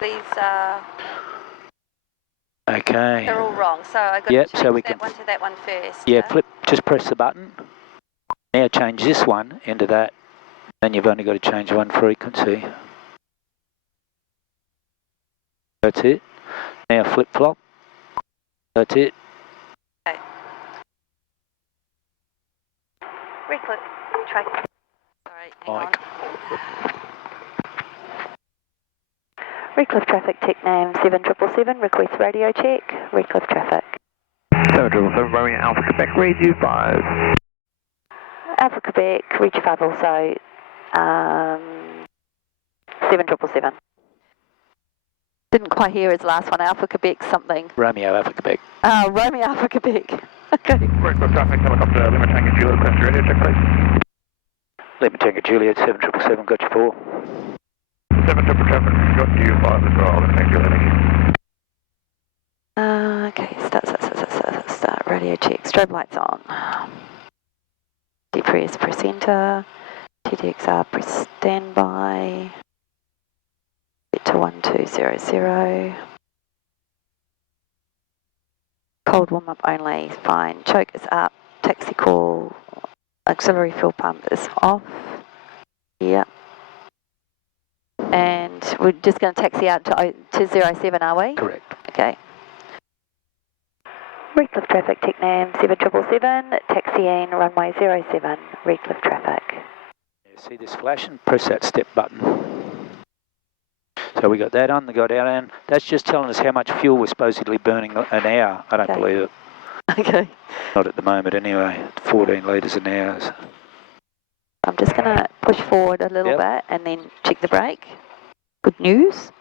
These Okay. they're all wrong, so I got to change so we that one to that one first. Yeah, flip, just press the button. Now change this one into that. Then you've only got to change one frequency. That's it. Now flip flop. That's it. Okay. Reclick track. Sorry, hang on. Redcliffe traffic, Technam 7777, request radio check. Redcliffe traffic. 7777, Romeo Alpha Quebec, read you 5. Alpha Quebec, read you 5 also. 7777. Didn't quite hear his last one, Alpha Quebec something. Romeo Alpha Quebec. Oh, Romeo Alpha Quebec. Okay. Redcliffe traffic, helicopter, Lima Tango Juliet, request radio check please. Lima Tango Juliet 7777, got you 4. 7777, got you 5 as well, Lima Tango Juliet, thank you. Okay, start radio check. Strobe lights on. Depress, press enter. TDXR, press standby. Set to 1200. Cold warm up only, fine. Choke is up. Taxi call. Auxiliary fuel pump is off. Yeah. And we're just going to taxi out to 207, are we? Correct. Okay. Redcliffe traffic, Technam 7777, taxiing runway 07, Redcliffe traffic. See this flashing? Press that step button. So we got that on, we got that on. That's just telling us how much fuel we're supposedly burning an hour. I don't believe it. Okay. Not at the moment anyway. 14 litres an hour. So. I'm just going to push forward a little bit and then check the brake. Good news.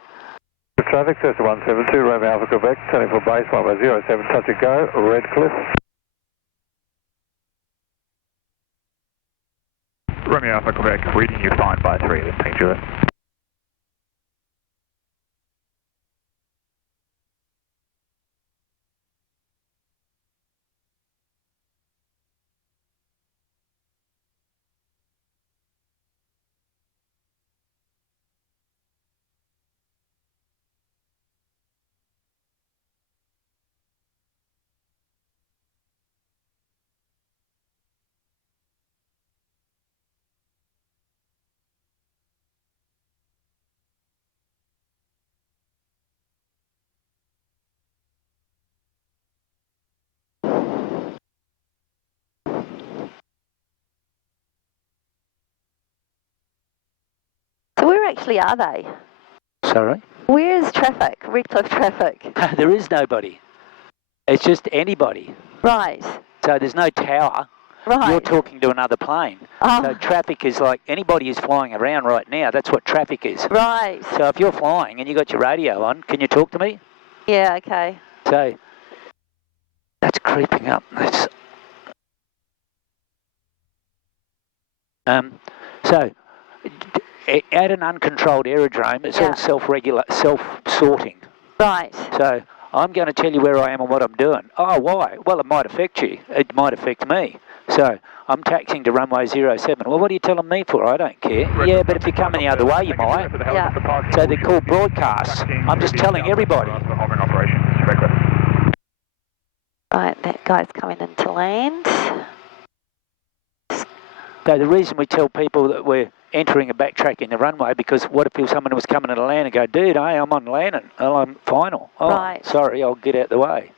Traffic, Cessna 172, Romeo Alpha Quebec, turning for base 107, touch and go, Redcliffe. Romeo Alpha Quebec, reading you fine by 3, then thank you. So where actually are they? Sorry? Where is traffic, Redcliffe traffic? There is nobody. It's just anybody. Right. So there's no tower. Right. You're talking to another plane. Oh. So traffic is like anybody who's flying around right now. That's what traffic is. Right. So if you're flying and you got your radio on, can you talk to me? Yeah, okay. So that's creeping up. That's so at an uncontrolled aerodrome, it's all self-sorting. Right. So I'm going to tell you where I am and what I'm doing. Oh, why? Well, it might affect you. It might affect me. So I'm taxiing to runway 07. Well, what are you telling me for? I don't care. Yeah, but if you're coming the other way, you might. Yeah. So they're called broadcasts. I'm just telling everybody. Right, that guy's coming into land. So the reason we tell people that we're entering a backtrack in the runway, because what if someone was coming to land and go, dude, hey, I'm on landing. Oh, I'm final. Oh, right. Sorry, I'll get out the way.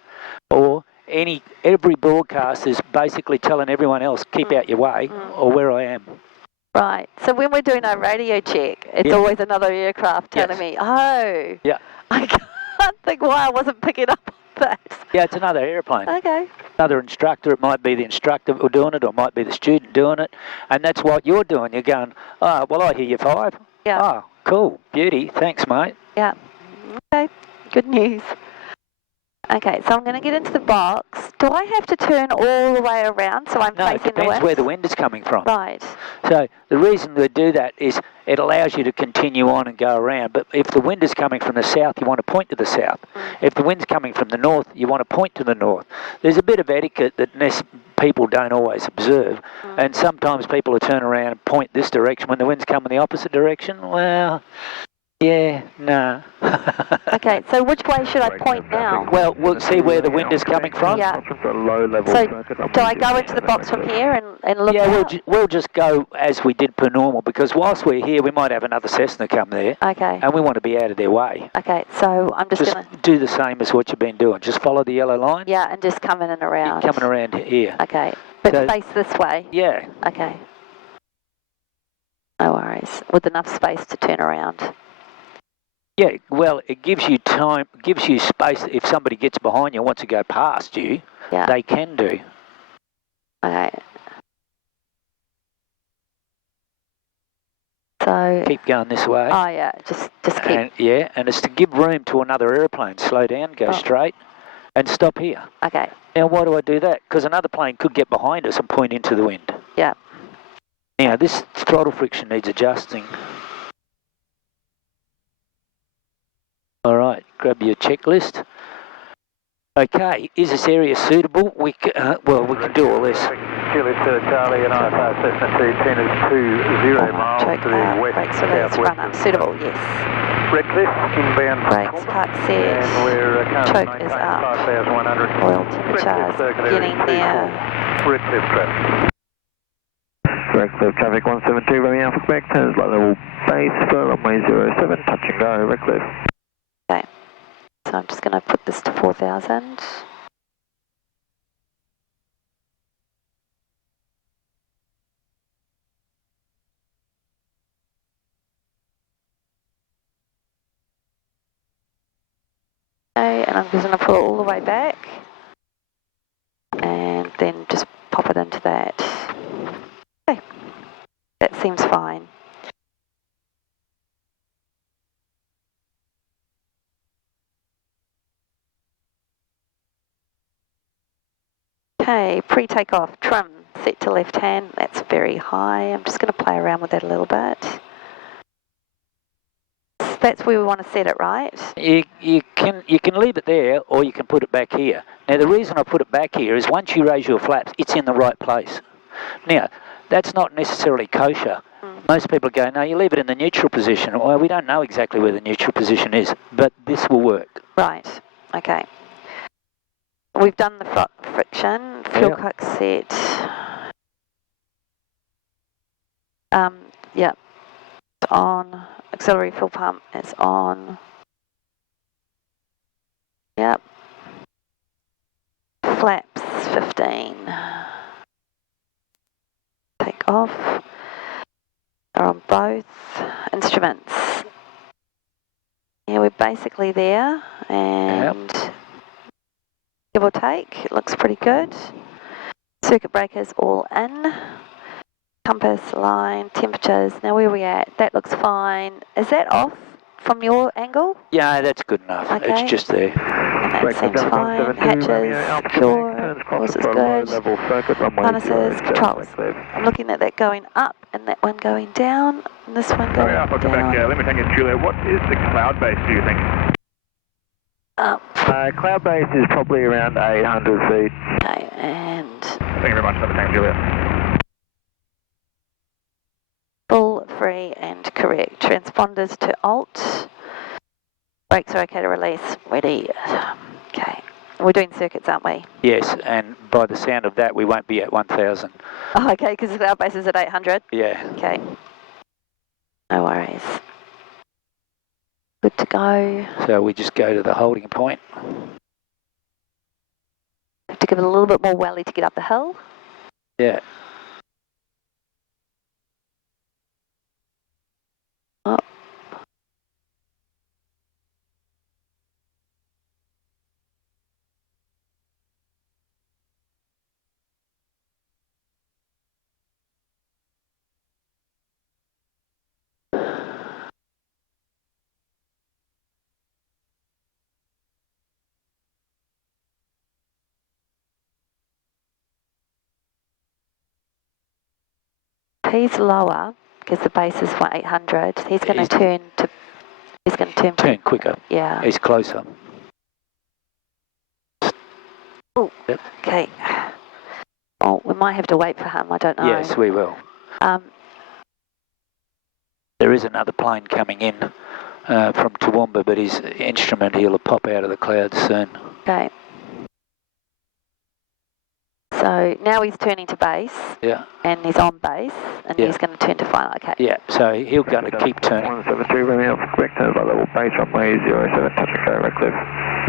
Or every broadcast is basically telling everyone else, keep out your way, or where I am. Right. So when we're doing our radio check, it's always another aircraft telling me, oh. Yeah. I can't think why I wasn't picking up on that. Yeah, it's another airplane. Okay. Another instructor. It might be the instructor doing it, or it might be the student doing it. And that's what you're doing. You're going, oh, well, I hear you 5. Yeah. Oh, cool. Beauty. Thanks, mate. Yeah. Okay. Good news. Okay, so I'm going to get into the box. Do I have to turn all the way around so I'm facing the west? No, it depends where the wind is coming from. Right. So the reason we do that is it allows you to continue on and go around. But if the wind is coming from the south, you want to point to the south. If the wind's coming from the north, you want to point to the north. There's a bit of etiquette that people don't always observe. And sometimes people will turn around and point this direction when the wind's coming the opposite direction. Well, yeah, no. Okay, so which way should I point now? Well, we'll see where the wind is coming from. Yeah. Low level So, circuit, do I go into the box from here and look Yeah, out? we'll just go as we did per normal, because whilst we're here, we might have another Cessna come there. Okay. And we want to be out of their way. Okay, so I'm just going to... do the same as what you've been doing. Just follow the yellow line. Yeah, and just come in and around. Coming around here. Okay, but So, face this way? Yeah. Okay. No worries, with enough space to turn around. Yeah, well, it gives you time, gives you space. If somebody gets behind you and wants to go past you, Yeah. they can do. Okay. So... Keep going this way. Oh yeah, just keep... And, yeah, and it's to give room to another airplane. Slow down, go straight, and stop here. Okay. Now, why do I do that? Because another plane could get behind us and point into the wind. Yeah. Now, this throttle friction needs adjusting. All right, grab your checklist. Okay, is this area suitable? Well, we can do all this. Juliet Charlie and IFR Cessna 210 miles Choke to the out, west, brakes release, southwest. run up, suitable, yes. Redcliffe, inbound. Brakes, park set, And we're currently choke is maintaining up, 5,100. oil temperatures, getting there. Redcliffe traffic. Redcliffe traffic 172, Romeo Alpha Quebec, turns low level base for runway 07, touch and go, Redcliffe. Okay, so I'm just going to put this to 4,000. Okay, and I'm just going to pull it all the way back and then just pop it into that. Okay, that seems fine. Okay, pre-takeoff, trim, set to left hand, that's very high. I'm just going to play around with that a little bit. That's where we want to set it, right? You can leave it there, or you can put it back here. Now, the reason I put it back here is once you raise your flaps, it's in the right place. Now, that's not necessarily kosher. Most people go, no, you leave it in the neutral position. Well, we don't know exactly where the neutral position is, but this will work. Right, okay. We've done the friction, fuel cock set. Yeah, it's on. Auxiliary fuel pump is on. Yep. Flaps 15. Take off. Are on both instruments. Yeah, we're basically there, and give or take, it looks pretty good. Circuit breakers all in. Compass, line, temperatures, now where are we at? That looks fine. Is that off from your angle? Yeah, that's good enough. Okay. It's just there. And that seems fine. Hatches, secure, course is good. Harnesses, controls. I'm looking at that going up and that one going down and this one going down. Let me thank you, Julia. What is the cloud base, do you think? Cloud base is probably around 800 feet. Okay, and... Thank you very much. Have a thank, Julia. Full, free and correct. Transponders to alt. Brakes are okay to release. Ready. Okay. We're doing circuits, aren't we? Yes, and by the sound of that, we won't be at 1,000. Oh, okay, because the cloud base is at 800? Yeah. Okay. No worries. Good to go. So we just go to the holding point. Have to give it a little bit more welly to get up the hill. Yeah. Up. He's lower because the base is 800. He's going to turn to. He's going to turn quicker. Yeah. He's closer. Oh. Yep. Okay. Oh, we might have to wait for him. I don't know. Yes, we will. There is another plane coming in from Toowoomba, but his instrument, he'll pop out of the clouds soon. Okay. So now he's turning to base. Yeah. And he's on base, and he's going to turn to final. Okay. Yeah, so he'll going to keep turning. 172, Romeo Alpha Quebec, turns by level base, runway 07, touch and go, Redcliffe.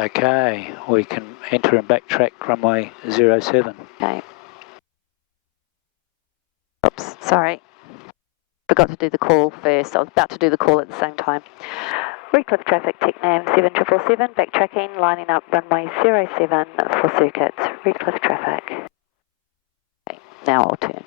Okay, we can enter and backtrack runway 07. Okay. Oops, sorry. Forgot to do the call first. I was about to do the call at the same time. Redcliffe traffic, Technam 7777, backtracking, lining up runway 07 for circuits. Redcliffe traffic. Okay, now I'll turn.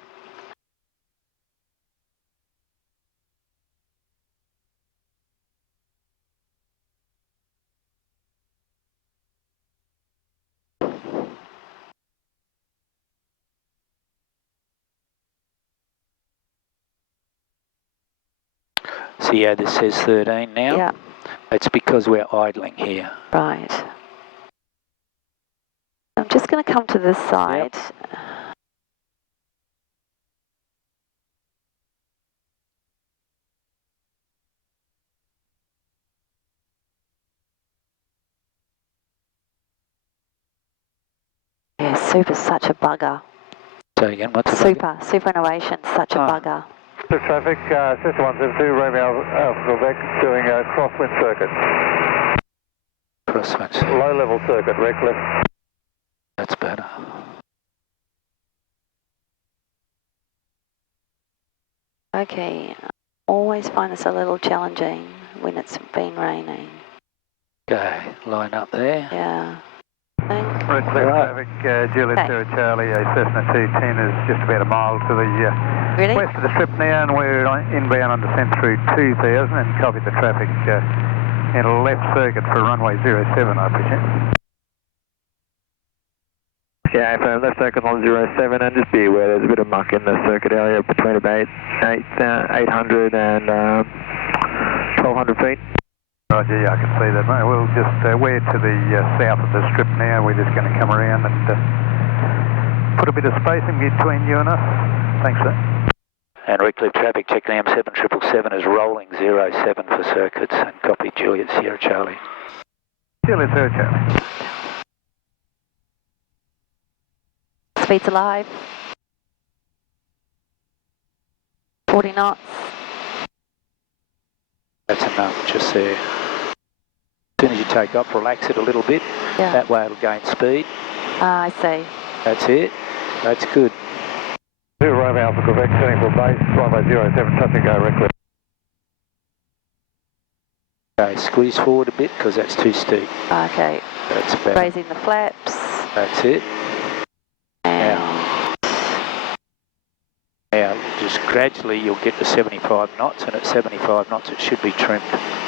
See how this says 13 now? Yeah. It's because we're idling here. Right. I'm just going to come to this side. Yep. Yeah, super's such a bugger. So again, what's a bugger? Superannuation's such a bugger. Traffic, Sister 172, Romeo Alpha Quebec, doing a crosswind circuit. Crosswind circuit. Low level circuit, Redcliffe. That's better. Okay, always find this a little challenging when it's been raining. Okay, line up there. Yeah. Redcliffe traffic, Juliet Sierra Charlie, a Cessna 210 is just about a mile to the west of the strip now, and we're inbound on descent through 2000 and copy the traffic in a left circuit for runway 07, I presume. Yeah, for left circuit on 07, and just be aware there's a bit of muck in the circuit area between about 800 and 1200 feet. Roger, yeah, I can see that, mate. We'll just, we're to the south of the strip now. We're just going to come around and put a bit of spacing between you and us. Thanks, sir. And Redcliffe traffic, Technam 7777 is rolling 07 for circuits, and copy Juliet Sierra Charlie. Juliet Sierra Charlie. Speed's alive. 40 knots. That's enough, just there. As soon as you take off, relax it a little bit. Yeah. That way it'll gain speed. I see. That's it. That's good. 2 Romeo Alpha Quebec, turning for base, runway 07, touch and go, Redcliffe. Okay, squeeze forward a bit because that's too steep. Okay. That's better. Raising the flaps. That's it. And now, just gradually you'll get to 75 knots, and at 75 knots it should be trimmed.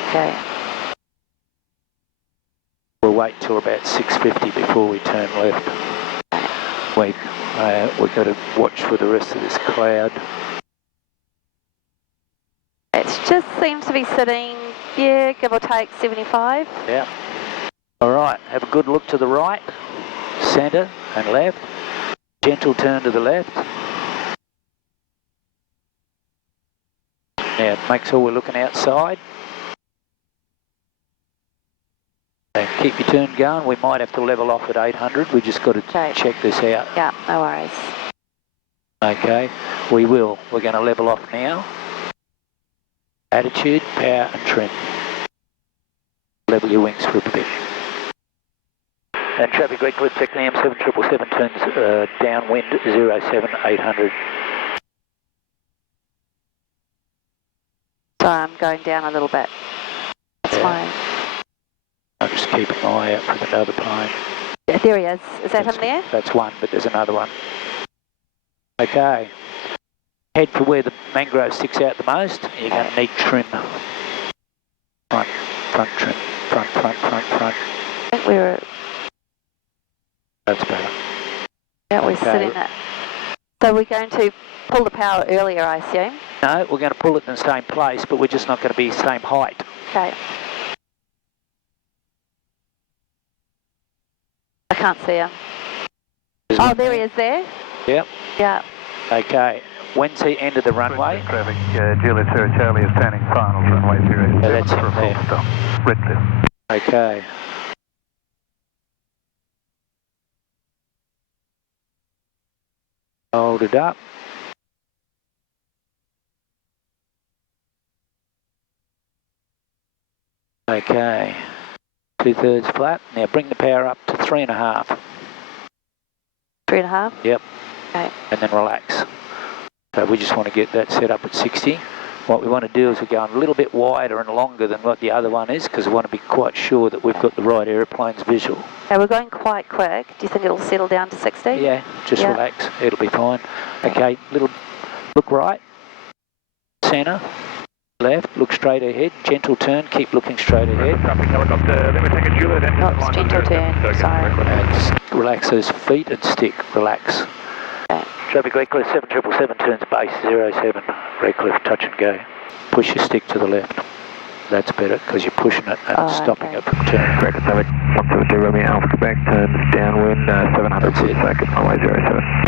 okay. We'll wait till about 650 before we turn left. We've got to watch for the rest of this cloud. It just seems to be sitting, yeah, give or take 75. Yeah. All right, have a good look to the right, centre and left. Gentle turn to the left. Now, make sure we're looking outside. And keep your turn going. We might have to level off at 800. We just got to check this out. Yeah, no worries. Okay, we will. We're going to level off now. Attitude, power and trim. Level your wings for a bit. And traffic Redcliffe, Technam 7777 turns downwind 07800. Sorry, I'm going down a little bit. That's fine. I'm just keeping my eye out for another plane. Yeah, there he is. Is that him there? That's one, but there's another one. Okay. Head for where the mangrove sticks out the most. You're going to need trim. Front trim. Front. I think we were... That's better. Yeah, we're sitting at... So we're going to pull the power earlier, I assume? No, we're going to pull it in the same place, but we're just not going to be the same height. Okay. I can't see him. Oh, there he is there? Yep. Yeah. Okay. When's the end of the runway? Traffic, Juliet Sierra Charlie is turning final, runway 07 that's for a him full there. stop. Redcliffe. Okay. Hold it up. Okay. 2/3 flat. Now bring the power up to 3.5. 3.5? Yep. Okay. And then relax. So we just want to get that set up at 60. What we want to do is we're going a little bit wider and longer than what the other one is because we want to be quite sure that we've got the right aeroplane's visual. Okay, we're going quite quick. Do you think it'll settle down to 60? Yeah, just relax. It'll be fine. Okay, look right. Centre. Left, look straight ahead, gentle turn, keep looking straight ahead. Helicopter, Oh, it's gentle turn, sorry. And relax those feet and stick, relax. Okay. Traffic Redcliffe 7777 turns base 07, Redcliffe touch and go. Push your stick to the left. That's better because you're pushing it and stopping it from turning. Correct, traffic 172 Romeo Alpha Quebec turns downwind 700 per second, runway 07.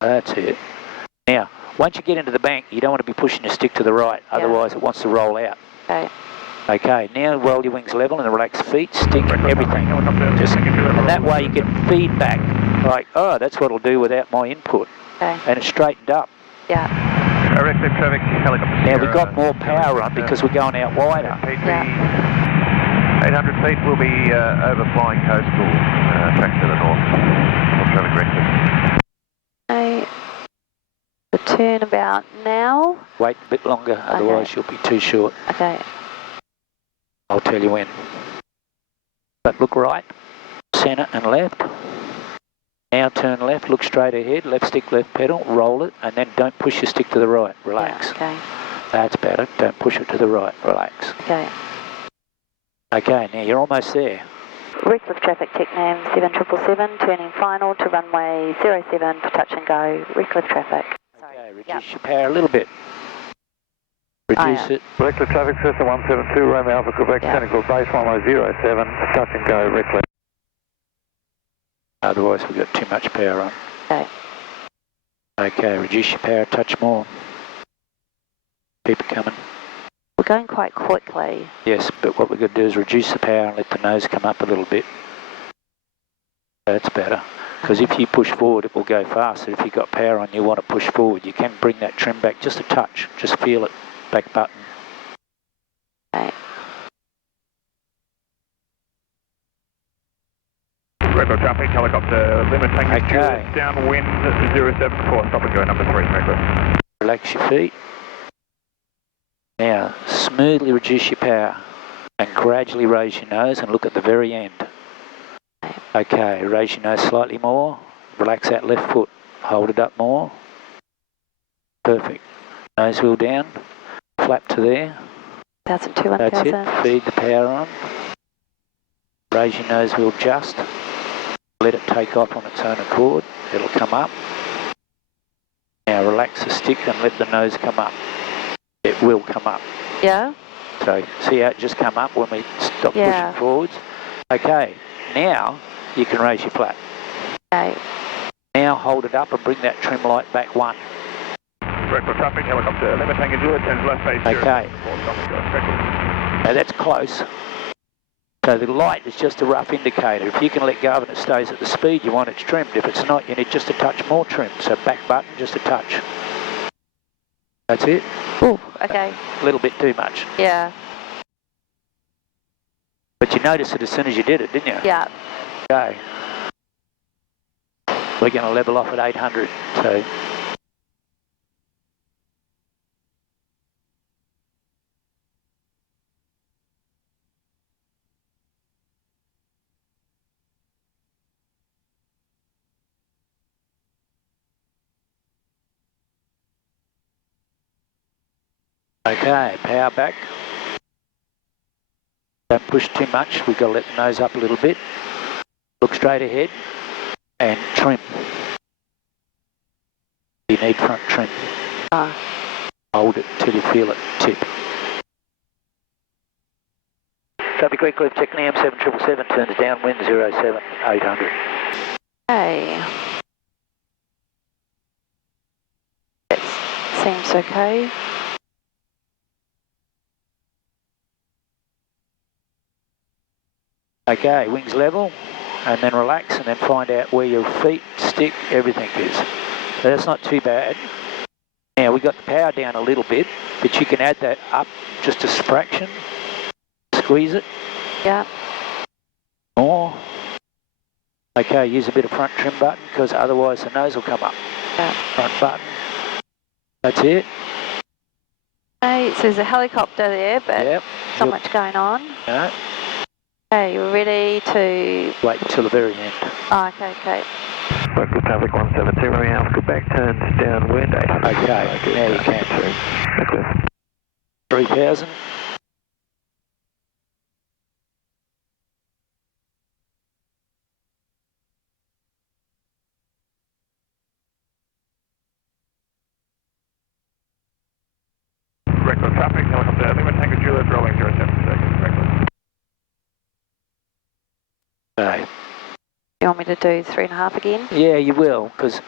That's it. Now, once you get into the bank, you don't want to be pushing your stick to the right, otherwise it wants to roll out. Okay. Okay, now roll your wings level and relax feet, stick, everything. And that way you get feedback, like, oh, that's what it'll do without my input. Okay. And it's straightened up. Yeah. Redcliffe traffic, helicopter. Now we've got more power on because we're going out wider. Yeah. 800 feet will be overflying coastal track to the north. Traffic Redcliffe. Okay. The turn about now. Wait a bit longer, otherwise you'll be too short. Okay. I'll tell you when. But look right, centre and left. Now turn left, look straight ahead, left stick, left pedal, roll it, and then don't push your stick to the right, relax. Yeah, okay. That's better, don't push it to the right, relax. Okay. Okay, now you're almost there. Redcliffe traffic, Technam 7777, turning final to runway 07 for touch and go. Redcliffe traffic. Okay, reduce your power a little bit. Reduce it. Redcliffe traffic system 172 Romeo Alpha Quebec, technical base runway 07, touch and go, Redcliffe. Otherwise we've got too much power on. Okay. Okay, reduce your power a touch more. Keep it coming. We're going quite quickly. Yes, but what we're going to do is reduce the power and let the nose come up a little bit. That's better. Because if you push forward, it will go faster. If you've got power on, you want to push forward. You can bring that trim back just a touch. Just feel it. Back button. Okay. Redcliffe traffic, helicopter limiting Okay. downwind 074, stop and go number 3, Redcliffe. Relax your feet. Now, smoothly reduce your power and gradually raise your nose and look at the very end. Okay, raise your nose slightly more. Relax that left foot. Hold it up more. Perfect. Nose wheel down. Flap to there. 1,002, 1,000. That's it. Feed the power on. Raise your nose wheel just. Let it take off on its own accord. It'll come up. Now relax the stick and let the nose come up. It will come up. Yeah? So see how it just come up when we stop pushing forwards? Okay, now you can raise your flap. Okay. Now hold it up and bring that trim light back one. Redcliffe traffic, helicopter limiting and Juliet turns left base. Okay. Now that's close. So the light is just a rough indicator. If you can let go of it, it stays at the speed you want, it's trimmed. If it's not, you need just a touch more trim. So back button, just a touch. That's it. Ooh, okay. A little bit too much. Yeah. But you noticed it as soon as you did it, didn't you? Yeah. Okay. We're going to level off at 800, so. Okay, power back. Don't push too much, we've got to let the nose up a little bit. Look straight ahead and trim. You need front trim. Hold it till you feel it tip. Traffic Recliff, Technam 7777, turns downwind 07, 800. Okay. That seems okay. Okay, wings level, and then relax, and then find out where your feet, stick, everything is. So that's not too bad. Now we got the power down a little bit, but you can add that up just a fraction. Squeeze it. Yeah. More. Okay, use a bit of front trim button, because otherwise the nose will come up. Yeah. Front button. That's it. Okay, so there's a helicopter there, but Yep. not much going on. No. Okay, you're ready to... Wait until the very end. Oh, okay, okay. Local traffic 172, RAAus, Quebec, turns downwind 800. Okay, now you can. Recliff. 3000. Recliff traffic, helicopter, Lima Tango Juliet, rolling 07 seconds, Recliff. Okay. You want me to do 3.5 again? Yeah, you will, because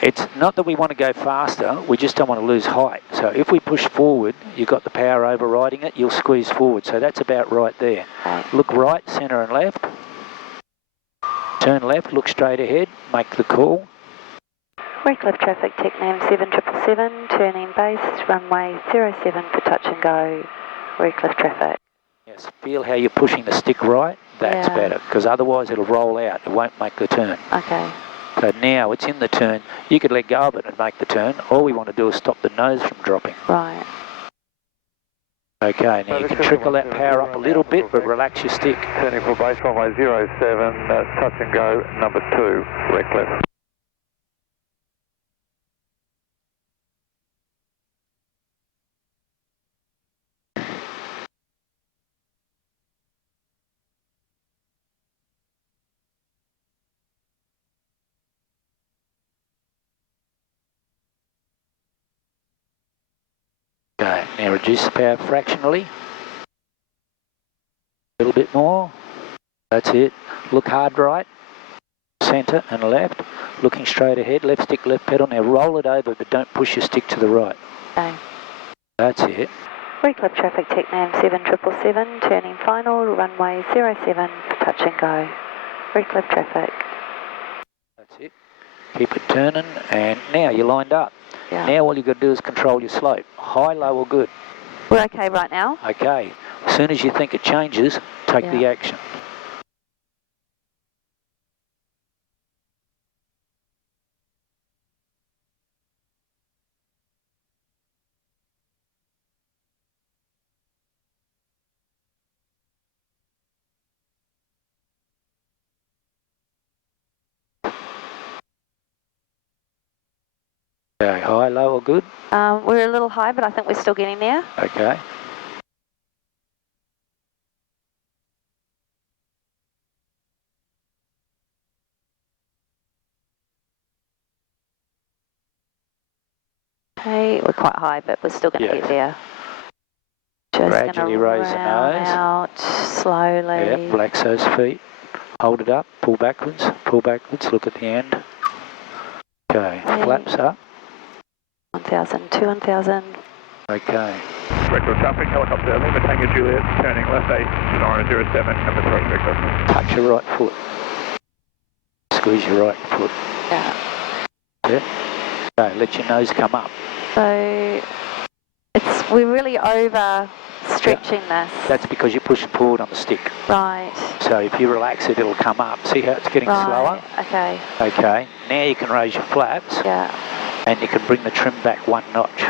it's not that we want to go faster, we just don't want to lose height. So if we push forward, you've got the power overriding it, you'll squeeze forward. So that's about right there. Okay. Look right, centre and left. Turn left, look straight ahead, make the call. Recliff traffic, Technam 7777, turning base, runway 07 for touch and go. Recliff traffic. Yes, feel how you're pushing the stick right, that's Yeah. better, because otherwise it'll roll out, it won't make the turn. Okay. So now it's in the turn, you could let go of it and make the turn. All we want to do is stop the nose from dropping. Right. Okay, now you can trickle that power up a little bit, but relax your stick. Turning for base runway 07, touch and go, number 2, Recliff. Okay, now reduce the power fractionally. A little bit more. That's it. Look hard right, centre and left. Looking straight ahead, left stick, left pedal. Now roll it over, but don't push your stick to the right. Okay. That's it. Recliff traffic, Technam 7777, turning final, runway 07 for touch and go. Recliff traffic. That's it. Keep it turning, and now you're lined up. Yeah. Now all you've got to do is control your slope. High, low or good. We're okay right now? Okay. As soon as you think it changes, take the action. Okay, high, low or good? We're a little high, but I think we're still getting there. Okay. Okay, we're quite high, but we're still going to get there. Just Gradually raise the nose. Out slowly. Yep, relax those feet. Hold it up, pull backwards, look at the end. Okay, flaps up. 1,000, 2,000. Okay. Recliff traffic, helicopter, Lima Tango Juliet, turning left 8, Sonora 07, number 3, Recliff. Touch your right foot. Squeeze your right foot. Yeah. Yep. Okay, let your nose come up. So we're really over stretching this. That's because you're pushing forward on the stick. Right. So if you relax it, it'll come up. See how it's getting slower? Okay. Okay. Now you can raise your flaps. Yeah. And you can bring the trim back one notch.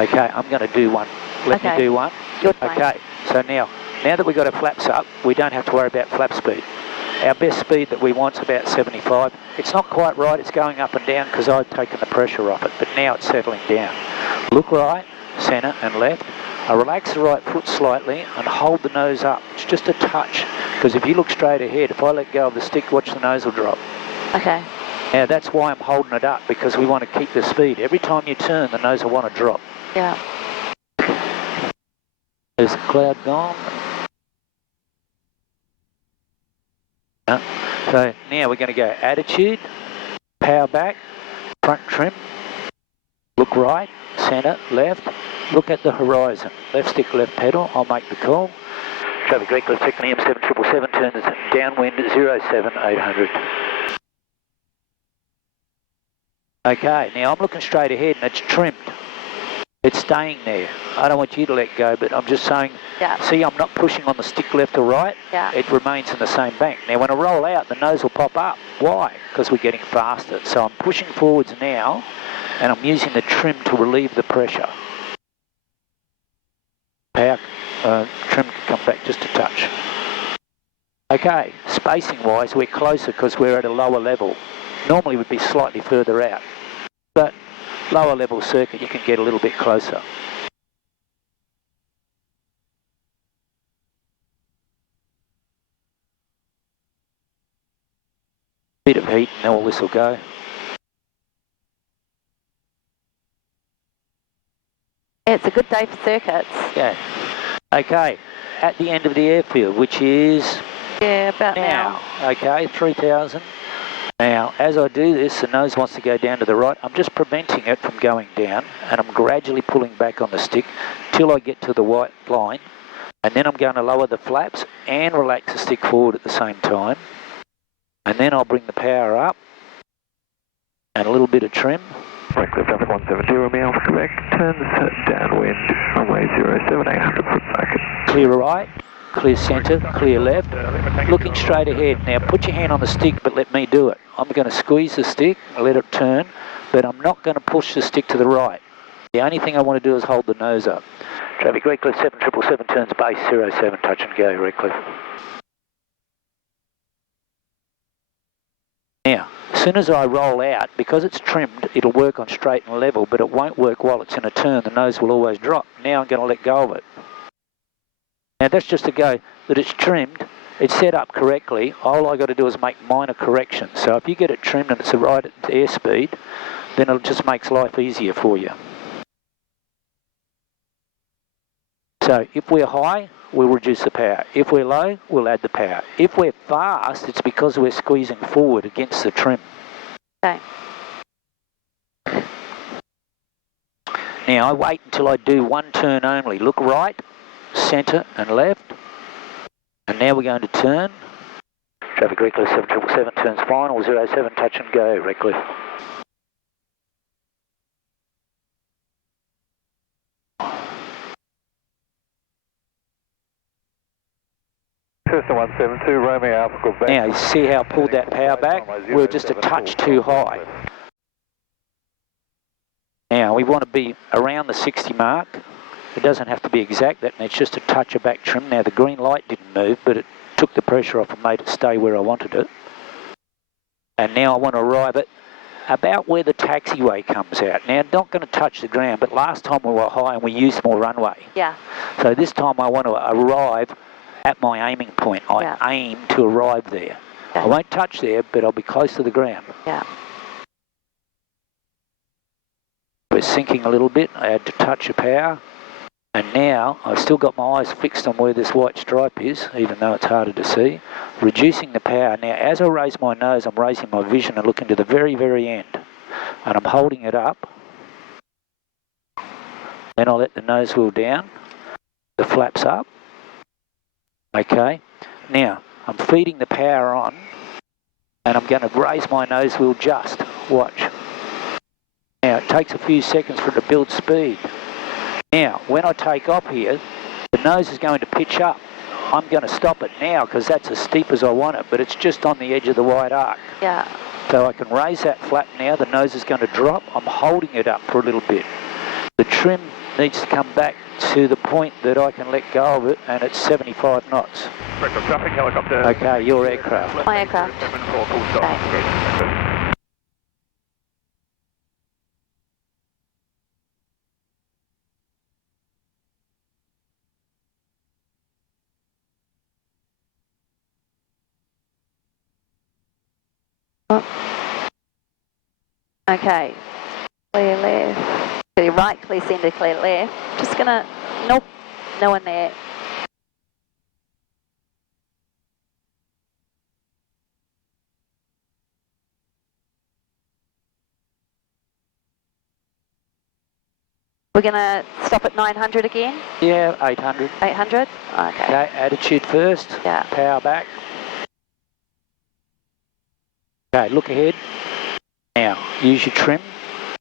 Okay, I'm going to do one. Let me do one. Good. Okay, so now that we've got our flaps up, we don't have to worry about flap speed. Our best speed that we want is about 75. It's not quite right, it's going up and down because I've taken the pressure off it, but now it's settling down. Look right, centre and left. I relax the right foot slightly and hold the nose up. It's just a touch, because if you look straight ahead, if I let go of the stick, watch the nose will drop. Okay. Now that's why I'm holding it up, because we want to keep the speed. Every time you turn, the nose will want to drop. Yeah. There's the cloud gone. So now we're going to go attitude, power back, front trim, look right, centre, left, look at the horizon. Left stick, left pedal, I'll make the call. Traffic Reckless Technam 7777 turns downwind 07800. Okay, now I'm looking straight ahead and it's trimmed. It's staying there. I don't want you to let go, but I'm just saying, see, I'm not pushing on the stick left or right. Yeah. It remains in the same bank. Now, when I roll out, the nose will pop up. Why? Because we're getting faster. So I'm pushing forwards now, and I'm using the trim to relieve the pressure. Power trim can come back just a touch. Okay, spacing-wise, we're closer because we're at a lower level. Normally we'd be slightly further out, but lower level circuit you can get a little bit closer. Bit of heat and all this will go. Yeah, it's a good day for circuits. Yeah. Okay, at the end of the airfield, which is about now. Okay, 3,000. Now, as I do this, the nose wants to go down to the right. I'm just preventing it from going down, and I'm gradually pulling back on the stick till I get to the white line, and then I'm going to lower the flaps and relax the stick forward at the same time, and then I'll bring the power up and a little bit of trim. Reckless traffic 170 miles, Quebec, turns downwind, runway 07800 foot second. Clear right, clear centre, clear left, looking straight ahead. Now put your hand on the stick, but let me do it. I'm going to squeeze the stick, let it turn, but I'm not going to push the stick to the right. The only thing I want to do is hold the nose up. Traffic Reckless 7777 turns base 07, touch and go, Reckless. Now, as soon as I roll out, because it's trimmed, it'll work on straight and level, but it won't work while it's in a turn. The nose will always drop. Now I'm going to let go of it. Now that's just to go that it's trimmed, it's set up correctly. All I got to do is make minor corrections. So if you get it trimmed and it's the right airspeed, then it just makes life easier for you. So if we're high, we'll reduce the power. If we're low, we'll add the power. If we're fast, it's because we're squeezing forward against the trim. Okay. Now I wait until I do one turn only. Look right, centre and left. And now we're going to turn. Traffic Reckless 7777 turns final, 07, touch and go, Reckless. Cessna 172, Romeo Alpha, Quebec. Now, you see how I pulled that power back? We're just a touch too high. Now, we want to be around the 60 mark. It doesn't have to be exact, that it's just a touch of back trim. Now, the green light didn't move, but it took the pressure off and made it stay where I wanted it. And now I want to arrive at about where the taxiway comes out. Now, I'm not going to touch the ground, but last time we were high and we used more runway. Yeah. So this time I want to arrive at my aiming point. I aim to arrive there. Okay. I won't touch there, but I'll be close to the ground. Yeah. We're sinking a little bit. I had to touch the power. And now I've still got my eyes fixed on where this white stripe is, even though it's harder to see. Reducing the power. Now, as I raise my nose, I'm raising my vision and looking to the very, very end. And I'm holding it up. Then I'll let the nose wheel down. The flaps up. Okay. Now, I'm feeding the power on. And I'm going to raise my nose wheel just. Watch. Now, it takes a few seconds for it to build speed. Now, when I take off here, the nose is going to pitch up. I'm going to stop it now because that's as steep as I want it, but it's just on the edge of the wide arc. Yeah. So I can raise that flap now. The nose is going to drop. I'm holding it up for a little bit. The trim needs to come back to the point that I can let go of it, and it's 75 knots. Traffic helicopter. Okay, your aircraft. My aircraft. Okay, clear left, clear right, clear centre, clear left. Just gonna, nope, no one there. We're gonna stop at 900 again? Yeah, 800. 800? Okay. Okay, attitude first. Yeah. Power back. Okay, look ahead. Now, use your trim,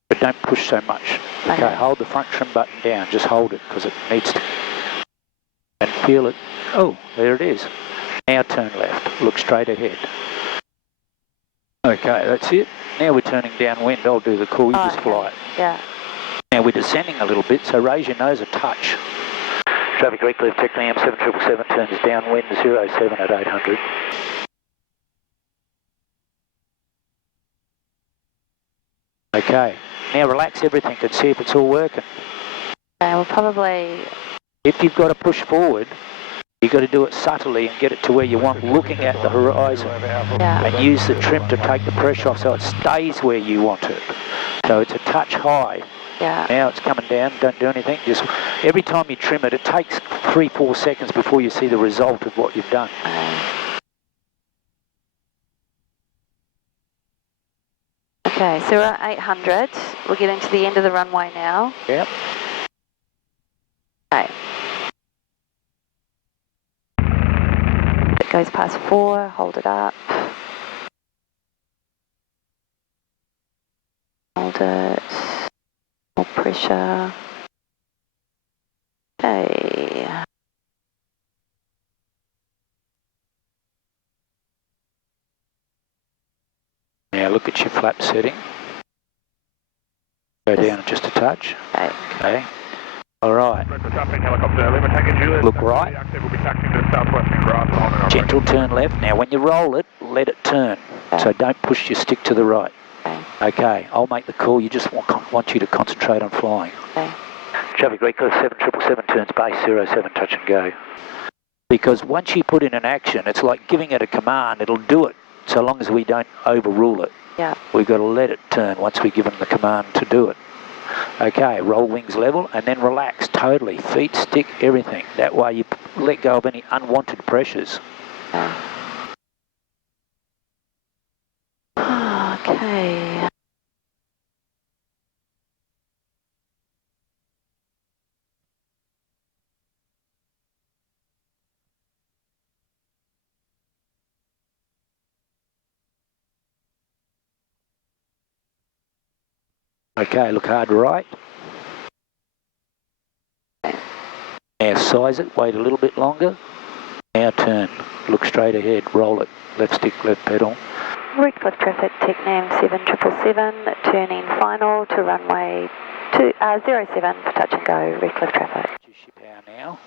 but don't push so much. Okay, hold the front trim button down. Just hold it because it needs to. And feel it. Oh, there it is. Now turn left. Look straight ahead. Okay, that's it. Now we're turning downwind. I'll do the call. You just fly it. Yeah. Now we're descending a little bit, so raise your nose a touch. Traffic reclive, Technam 7777 turns downwind 07 at 800. Okay, now relax everything and see if it's all working. Okay, we'll probably... If you've got to push forward, you've got to do it subtly and get it to where you want, looking at the horizon. Yeah. And use the trim to take the pressure off so it stays where you want it. So it's a touch high. Yeah. Now it's coming down, don't do anything. Just every time you trim it, it takes 3-4 seconds before you see the result of what you've done. Okay, so we're at 800. We're getting to the end of the runway now. Yep. Okay. It goes past 4, hold it up. Hold it. More pressure. Okay. Now look at your flap setting. Go down just a touch. Okay. Okay. All right. Look right. Gentle turn left. Now when you roll it, let it turn. Okay. So don't push your stick to the right. Okay. Okay, I'll make the call. You just want you to concentrate on flying. Okay. Traffic recall 7777 turns base 07 touch and go. Because once you put in an action, it's like giving it a command. It'll do it so long as we don't overrule it. Yeah. We've got to let it turn once we've given the command to do it. Okay, roll wings level and then relax totally. Feet, stick, everything. That way you let go of any unwanted pressures. Okay. Okay, look hard right. Now size it, wait a little bit longer. Now turn, look straight ahead, roll it. Left stick, left pedal. Redcliffe traffic, Technam 7777, turning final to runway 07 for touch and go, Redcliffe traffic. Reduce your power now.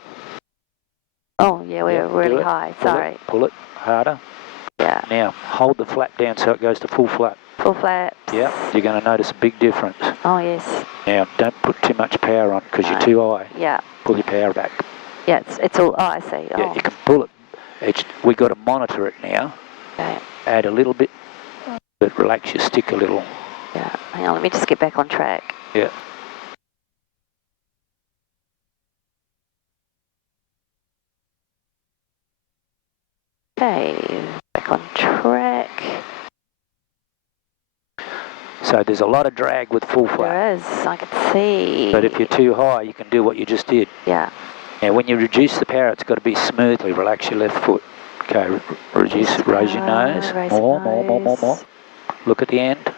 Oh yeah, we're really high, sorry. Pull it harder. Yeah. Now hold the flap down so it goes to full flap. Full flaps. Yeah, you're going to notice a big difference. Oh yes. Now don't put too much power on because you're too high. Yeah. Pull your power back. Yeah, it's all, oh I see. Yeah, you can pull it. We've got to monitor it now. Okay. Add a little bit, but relax your stick a little. Yeah, hang on, let me just get back on track. Yeah. Okay, back on track. So there's a lot of drag with full flap. There is, I can see. But if you're too high, you can do what you just did. Yeah. Now when you reduce the power, it's got to be smoothly. Relax your left foot. Okay, reduce it, raise your nose. More. Look at the end.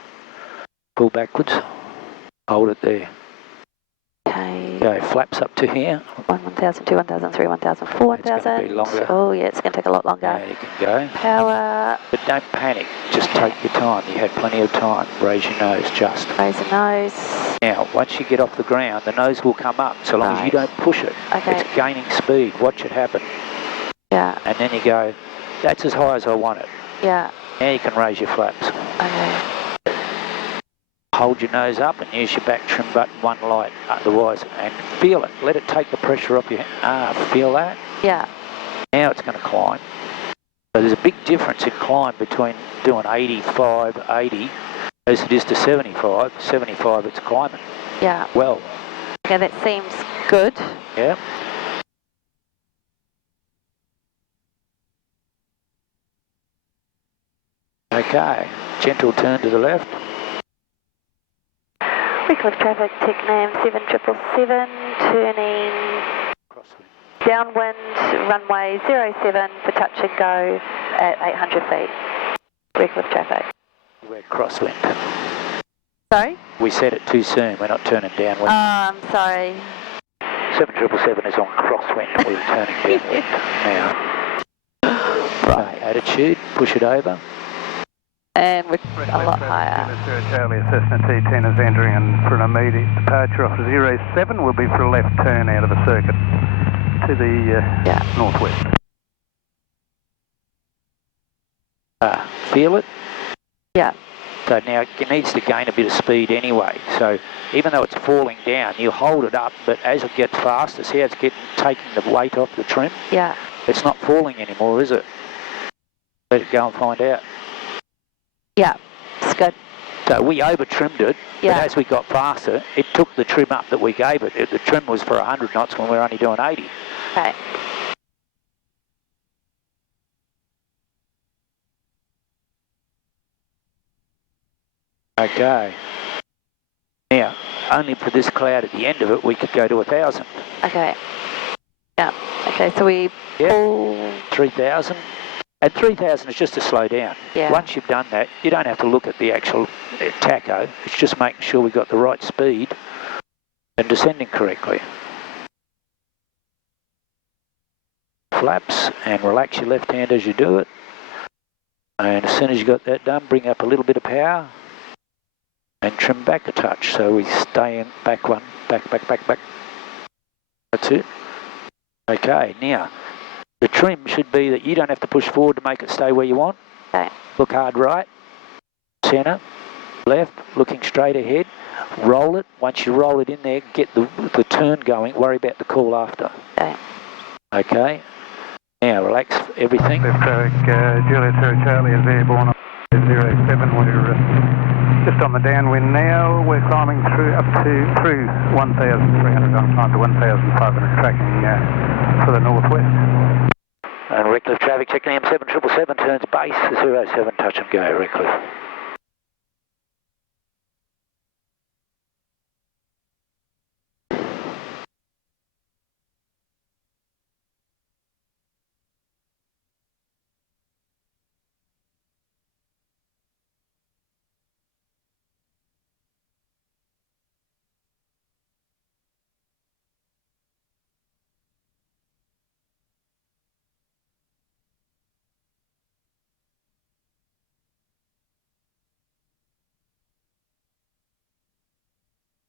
Pull backwards. Hold it there. Okay. Okay, flaps up to here. 1,000, 2, 1,003, 1,004, It's going to be 1,000. longer. Oh yeah, it's going to take a lot longer. Yeah, you can go. Power. But don't panic, just take your time. You have plenty of time. Raise your nose just. Raise the nose. Now, once you get off the ground, the nose will come up, so long as you don't push it. Okay. It's gaining speed. Watch it happen. Yeah. And then you go, that's as high as I want it. Yeah. Now you can raise your flaps. Okay. Hold your nose up and use your back trim button one light otherwise, and feel it. Let it take the pressure off your feel that? Yeah. Now it's going to climb. So there's a big difference in climb between doing 85, 80 as it is to 75. 75 it's climbing. Yeah. Well. Okay, that seems good. Yeah. Okay, gentle turn to the left. Recliff traffic, Technam 7777, turning downwind, runway 07 for touch and go at 800 feet. Recliff traffic. We're crosswind. Sorry? We said it too soon, we're not turning downwind. I'm sorry. 7777 is on crosswind, we're turning downwind now. Right, attitude, push it over. And we're a lot higher. Charlie Cessna T10 is entering and for an immediate departure off 07 will be for a left turn out of the circuit to the northwest. Feel it? Yeah. So now it needs to gain a bit of speed anyway. So even though it's falling down, you hold it up, but as it gets faster, see how it's taking the weight off the trim? Yeah. It's not falling anymore, is it? Let it go and find out. Yeah, it's good. So we over-trimmed it, Yeah. but as we got faster, it took the trim up that we gave it. The trim was for 100 knots when we were only doing 80. Okay. Okay. Now, only for this cloud at the end of it, we could go to 1,000. Okay. Yeah. Okay, so we pull... 3,000. At 3,000 is just to slow down. Yeah. Once you've done that, you don't have to look at the actual tacho. It's just making sure we've got the right speed and descending correctly. Flaps and relax your left hand as you do it. And as soon as you've got that done, bring up a little bit of power and trim back a touch. So we stay in back one, back, back, back, back. That's it. Okay, now the trim should be that you don't have to push forward to make it stay where you want. Okay. Look hard right, centre, left, looking straight ahead. Roll it. Once you roll it in there, get the turn going. Worry about the call after. Okay. Okay. Now relax everything. Left traffic, Juliet Sierra Charlie is airborne 07. We're just on the downwind now. We're climbing through 1,300 on climb to 1,500, tracking for the northwest. And Recliff traffic, Technam 7777 turns base 07, touch and go, Recliff.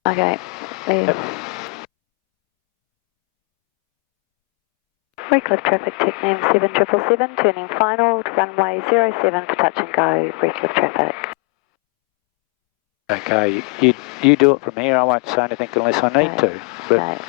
Okay. Recliff traffic, Technam 7777, turning final, runway 07 for touch and go, Recliff traffic. Okay, you do it from here. I won't say anything unless I need to. But Okay.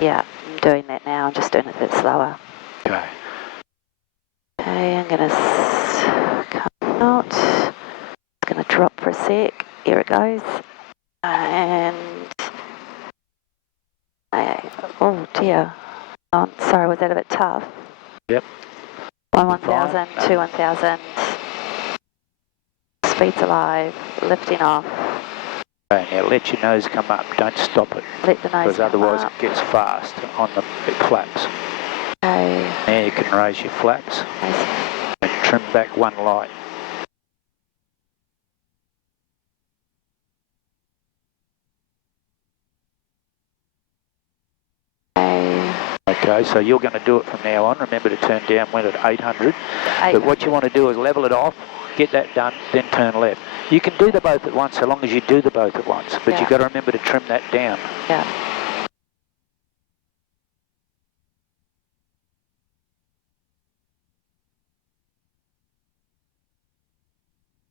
Yeah, I'm doing that now. I'm just doing it a bit slower. Okay. Okay, I'm going to come out. It's going to drop for a sec. Here it goes. And... oh dear. Oh, sorry, was that a bit tough? Yep. 1000, 1000. Speed's alive, lifting off. Okay, now let your nose come up, don't stop it. Let the nose because come otherwise up. it gets fast on the flaps. Okay. Now you can raise your flaps and trim back one light. Okay, so you're going to do it from now on. Remember to turn downwind at 800. But what you want to do is level it off, get that done, then turn left. You can do the both at once so long as you do the both at once, but you've got to remember to trim that down. Yeah.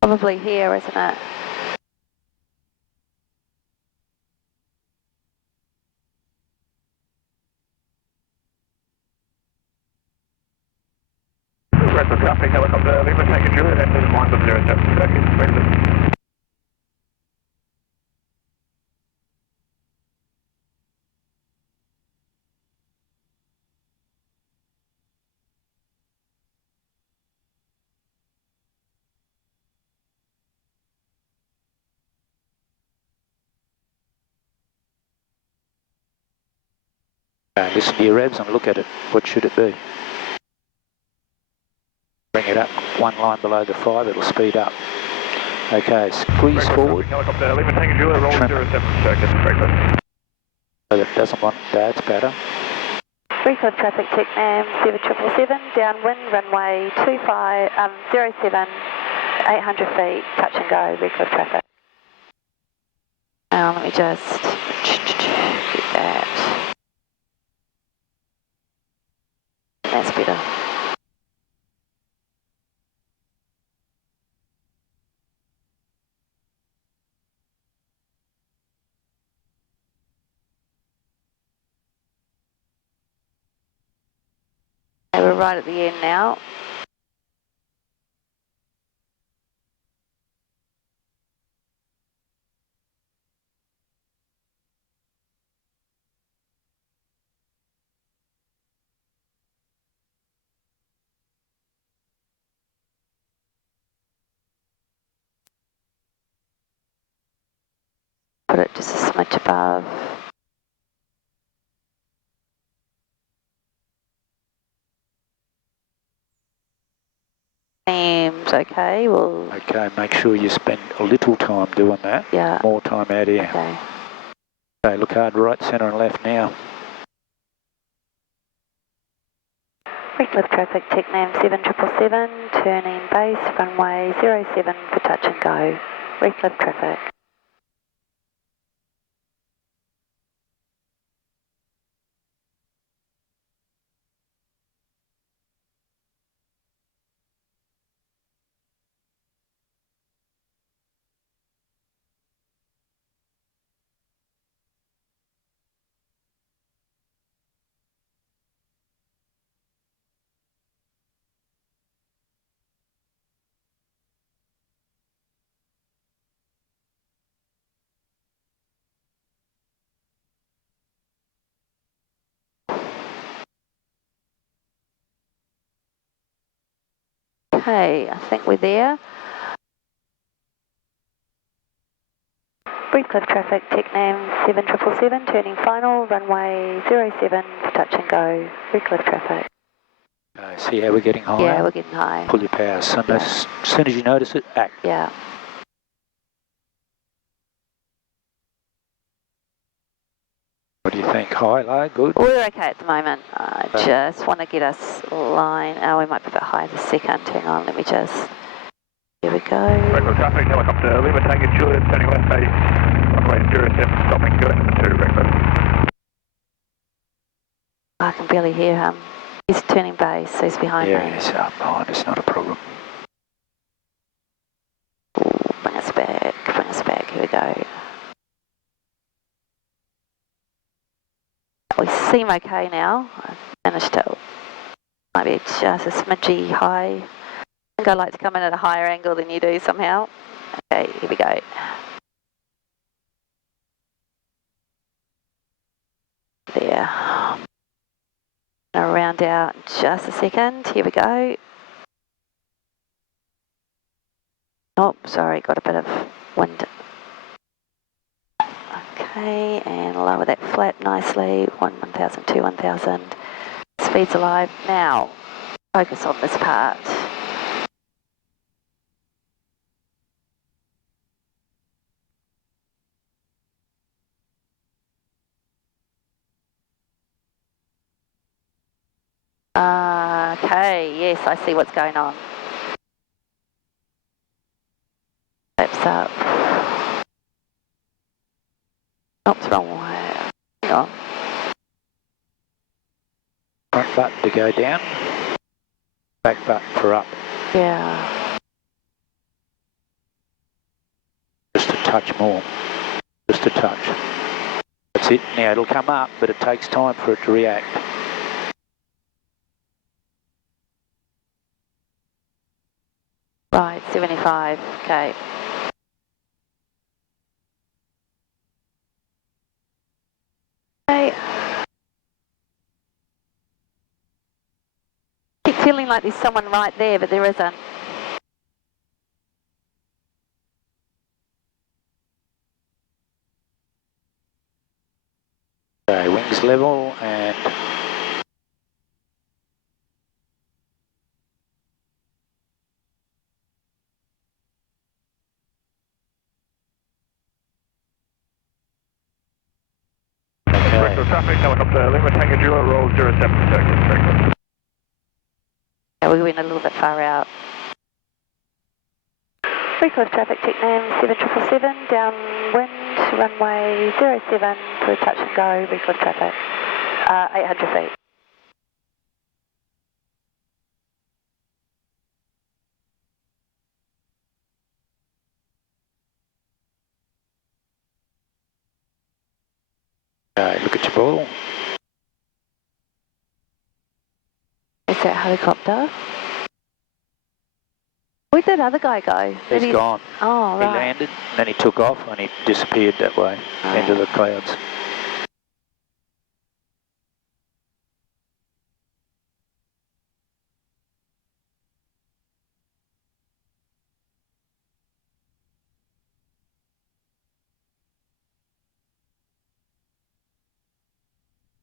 Probably here, isn't it? Rest of traffic, helicopter, Lima, taking Juliet, and there's 107 circuit. Listen to your revs and look at it. What should it be? Bring it up one line below the 5, it'll speed up. Okay, squeeze forward. Helicopter, Lima, taking Juliet, roll 07 circuit. So that doesn't want that's better. Recliff traffic, Technam 7777, downwind, runway 07, 800 feet, touch and go, Recliff traffic. Now let me just get that. That's better. Okay, we're right at the end now. Put it just a smidge above. Seems okay, well... Okay, make sure you spend a little time doing that. Yeah. More time out here. Okay. Okay, look hard right, centre and left now. Recliff traffic, Technam 7777, turning base, runway 07 for touch and go. Recliff traffic. Okay, I think we're there. Recliff traffic, Technam 7777, turning final, runway 07 for touch and go. Recliff traffic. See how we're getting higher? Yeah, we're getting high. Pull your power. As soon as you notice it, act. Yeah. What do you think? High, low, good? We're okay at the moment. I just want to get us line. Oh, we might be a bit high in the second. Hang on, let me just... Here we go. Recliff traffic, helicopter, Lima, taking Juliet, turning left base, runway 07, stopping, go into 2, Recliff. I can barely hear him. He's turning base, so he's behind me. Yeah, he's up behind, it's not a problem. Ooh, bring us back, here we go. We seem okay now. I managed to, might be just a smidgy high. I think I like to come in at a higher angle than you do somehow. Okay, here we go. There. I'll round out in just a second. Here we go. Oh, sorry, got a bit of wind. Okay, and lower that flap nicely. 1,000, 2, 1,000. Speed's alive. Now, focus on this part. Okay, yes, I see what's going on. Flaps up. Oops, wrong way. Hang on. Front button to go down, back button for up. Yeah. Just a touch more, just a touch. That's it. Now it'll come up, but it takes time for it to react. Right, 75, okay. Okay. Keep feeling like there's someone right there, but there isn't. Okay, wings level and Record traffic, coming up to Lima Tango Juliet, roll 07 circuit. Yeah, we went a little bit far out. Recall traffic, Technam 7777, downwind, runway 07 for touch and go, recall traffic, 800 feet. look at your ball. Is that helicopter? Where'd that other guy go? He's gone. Oh, right. He landed, and then he took off, and he disappeared that way into the clouds.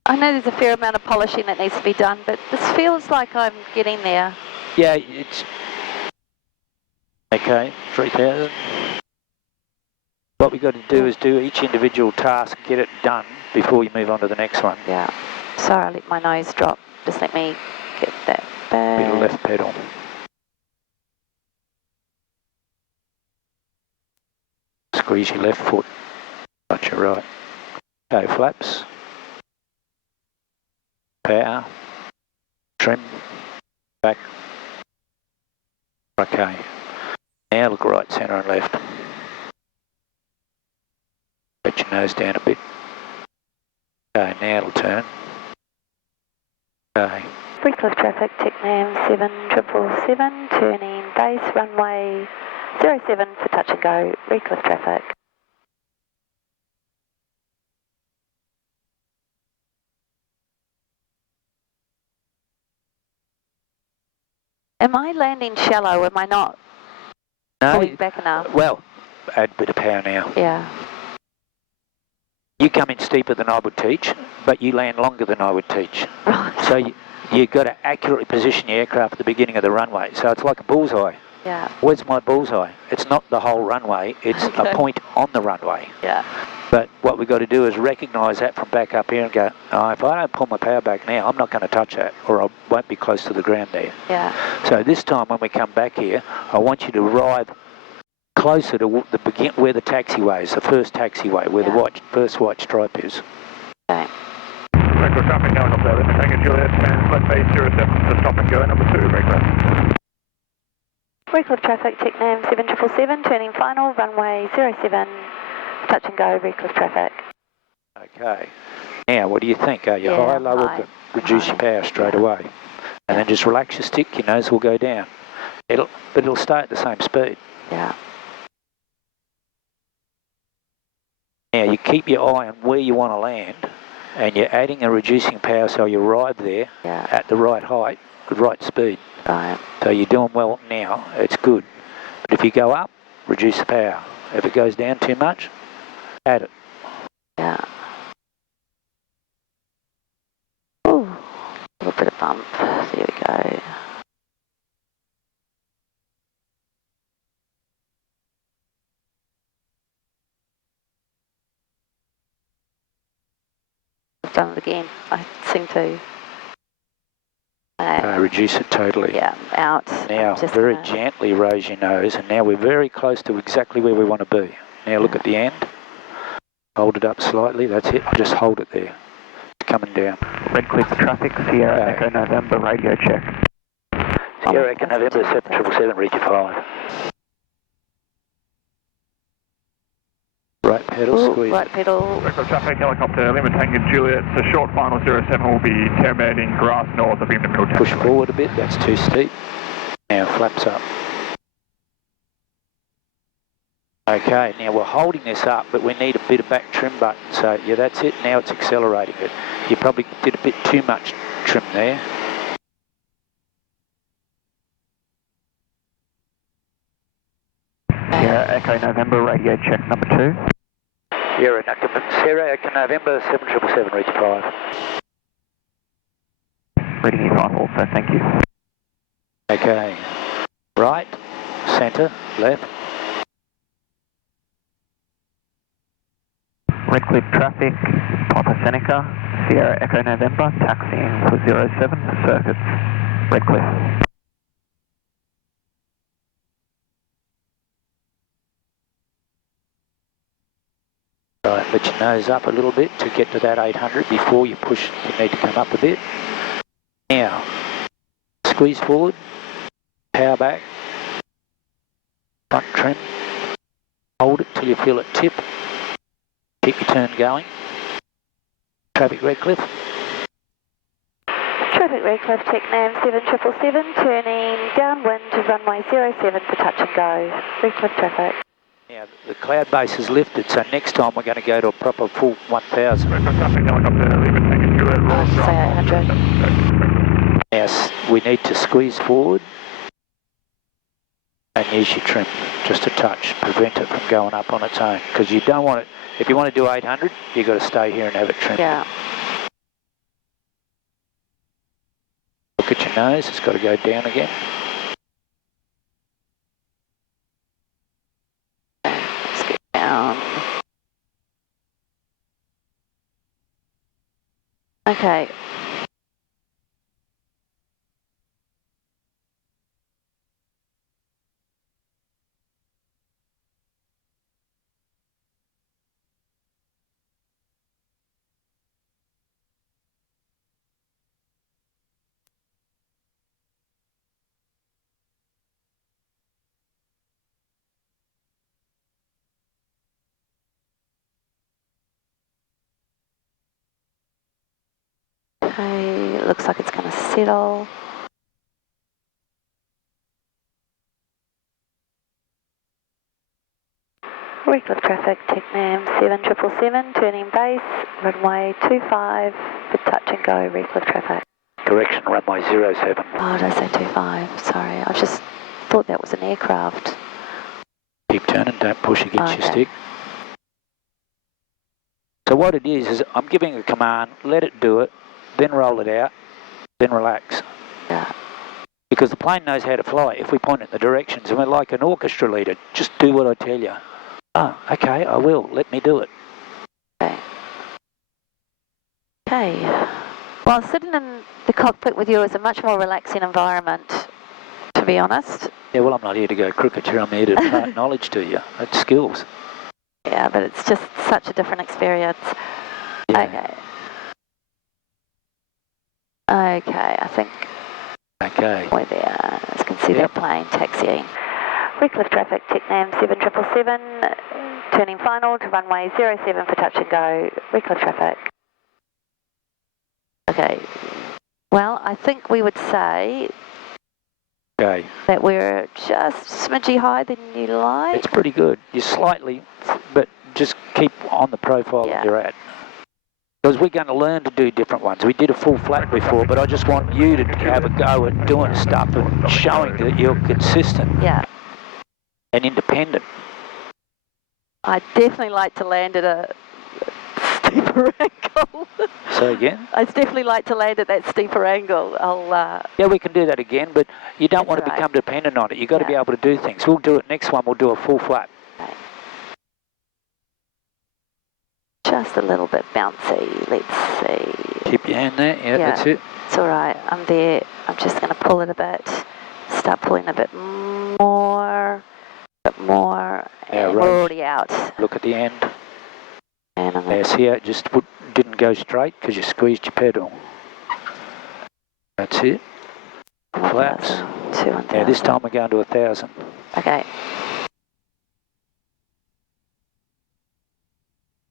I know there's a fair amount of polishing that needs to be done, but this feels like I'm getting there. Yeah, it's okay. 3,000. What we got to do is do each individual task, get it done before you move on to the next one. Yeah. Sorry, I let my nose drop. Just let me get that back. Bit of left pedal. Squeeze your left foot. Touch your right. Okay, flaps. Power. Trim. Back. Okay. Now look right, centre and left. Let your nose down a bit. Okay, now it'll turn. Okay. Recliff traffic, Technam 7777, turning base, runway 07 for touch and go, Recliff traffic. Am I landing shallow? Am I not pulling back enough? Well, add a bit of power now. Yeah. You come in steeper than I would teach, but you land longer than I would teach. Right. So you've got to accurately position your aircraft at the beginning of the runway. So it's like a bullseye. Yeah. Where's my bullseye? It's not the whole runway, it's Okay. a point on the runway. Yeah. But what we've got to do is recognise that from back up here and go, oh, if I don't pull my power back now, I'm not going to touch that, or I won't be close to the ground there. Yeah. So this time when we come back here, I want you to arrive closer to the where the taxiway is, the first taxiway, where the first white stripe is. Okay. Record traffic going up there, Lima Tango Juliet, transmit base 07 for stop and go, number 2, record. Recliff traffic, Technam 7777, turning final, runway 07, touch and go, Recliff traffic. Okay. Now, what do you think? Are you Yeah, high, low, high. or reduce your power straight away? And then just relax your stick, your nose will go down. But it'll stay at the same speed. Yeah. Now, you keep your eye on where you want to land, and you're adding and reducing power so you arrive there at the right height, the right speed. Right. So you're doing well now, it's good. But if you go up, reduce the power. If it goes down too much, add it. Yeah. Ooh, a little bit of bump. There we go. I've done it again. I seem to. Reduce it totally. Yeah, out. Now, very gently raise your nose, and now we're very close to exactly where we want to be. Now look at the end. Hold it up slightly, that's it. Just hold it there. It's coming down. Redcliffe traffic, Sierra Echo November, radio check. Sierra Echo November, 7777, reach 5. Right pedal, squeeze. Right pedal. Redcliffe traffic, helicopter, Lima Tango Juliet, the short final 07 will be terminating grass north of Inman Middle. Push forward a bit, that's too steep. Now flaps up. Okay, now we're holding this up, but we need a bit of back trim button. So yeah, that's it, now it's accelerating it. You probably did a bit too much trim there. Sierra Echo November, radio check number 2. Sierra Echo November, 7777, reach 5. Reading you 5 also, thank you. Okay, right, centre, left. Redcliffe traffic, Papa Seneca, Sierra Echo November, taxiing for 07 for circuits. Redcliffe. Right, let your nose up a little bit to get to that 800 before you push. You need to come up a bit. Now, squeeze forward, power back, front trim, hold it till you feel it tip. Keep your turn going. Traffic Redcliffe. Traffic Redcliffe, Technam 7777, turning downwind to runway 07 for touch and go. Redcliffe traffic. Now, the cloud base is lifted, so next time we're going to go to a proper full 1000. Say 800. Now, we need to squeeze forward and use your trim, just a touch, prevent it from going up on its own, because you don't want it, if you want to do 800, you've got to stay here and have it trimmed. Yeah. Look at your nose, it's got to go down again. Let's get down. Okay. Okay, it looks like it's going to settle. Redcliffe traffic, Technam 7777, turning base, runway 25 for touch and go, Redcliffe traffic. Correction, runway 07. Oh, did I say 25? Sorry, I just thought that was an aircraft. Keep turning, don't push against your stick. So what it is I'm giving a command, let it do it, then roll it out, then relax. Yeah. Because the plane knows how to fly if we point in the directions, and we're like an orchestra leader, just do what I tell you. Oh, okay, I will, let me do it. Okay. Okay. Well, sitting in the cockpit with you is a much more relaxing environment, to be honest. Yeah, well, I'm not here to go crooked here, I'm here to impart knowledge to you. It's skills. Yeah, but it's just such a different experience. Yeah. Okay. Okay, I think we're there. As you can see that plane taxiing. Redcliffe traffic, Technam 7777, turning final to runway 07 for touch and go. Redcliffe traffic. Okay. Well, I think we would say Okay. that we're just smidgy higher than you like. It's pretty good. You're slightly, but just keep on the profile that you're at. Because we're going to learn to do different ones. We did a full flat before, but I just want you to have a go at doing stuff and showing that you're consistent and independent. I'd definitely like to land at a steeper angle. Say again? I'd definitely like to land at that steeper angle. Yeah, we can do that again, but you don't want to right. become dependent on it. You've got to be able to do things. We'll do it next one. We'll do a full flat. Okay. Just a little bit bouncy. Let's see. Keep your hand there. Yeah, that's it. It's all right. I'm there. I'm just going to pull it a bit. Start pulling a bit more. Yeah, and we're already out. Look at the end. And I'm going see how it just didn't go straight because you squeezed your pedal. That's it. Flaps. 1,000. Yeah, this time we're going to 1,000. Okay.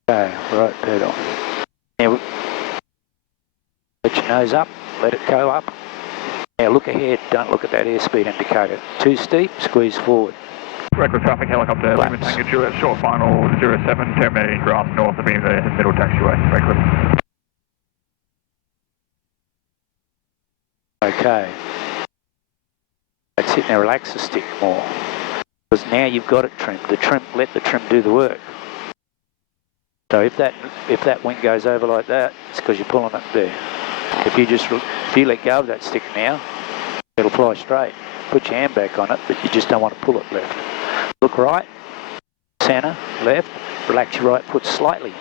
Okay, right pedal. Now, let your nose up, let it go up. Now look ahead, don't look at that airspeed indicator. Too steep, squeeze forward. Record traffic helicopter, Lima Tango Juliet, short final 07, terminating grass north of the middle taxiway. Record. Okay. That's it, now relax the stick more. Because now you've got it trimmed. Let the trim do the work. So if that wing goes over like that, it's because you're pulling it there. If you let go of that stick now, it'll fly straight. Put your hand back on it, but you just don't want to pull it left. Look right, centre, left, relax your right foot slightly.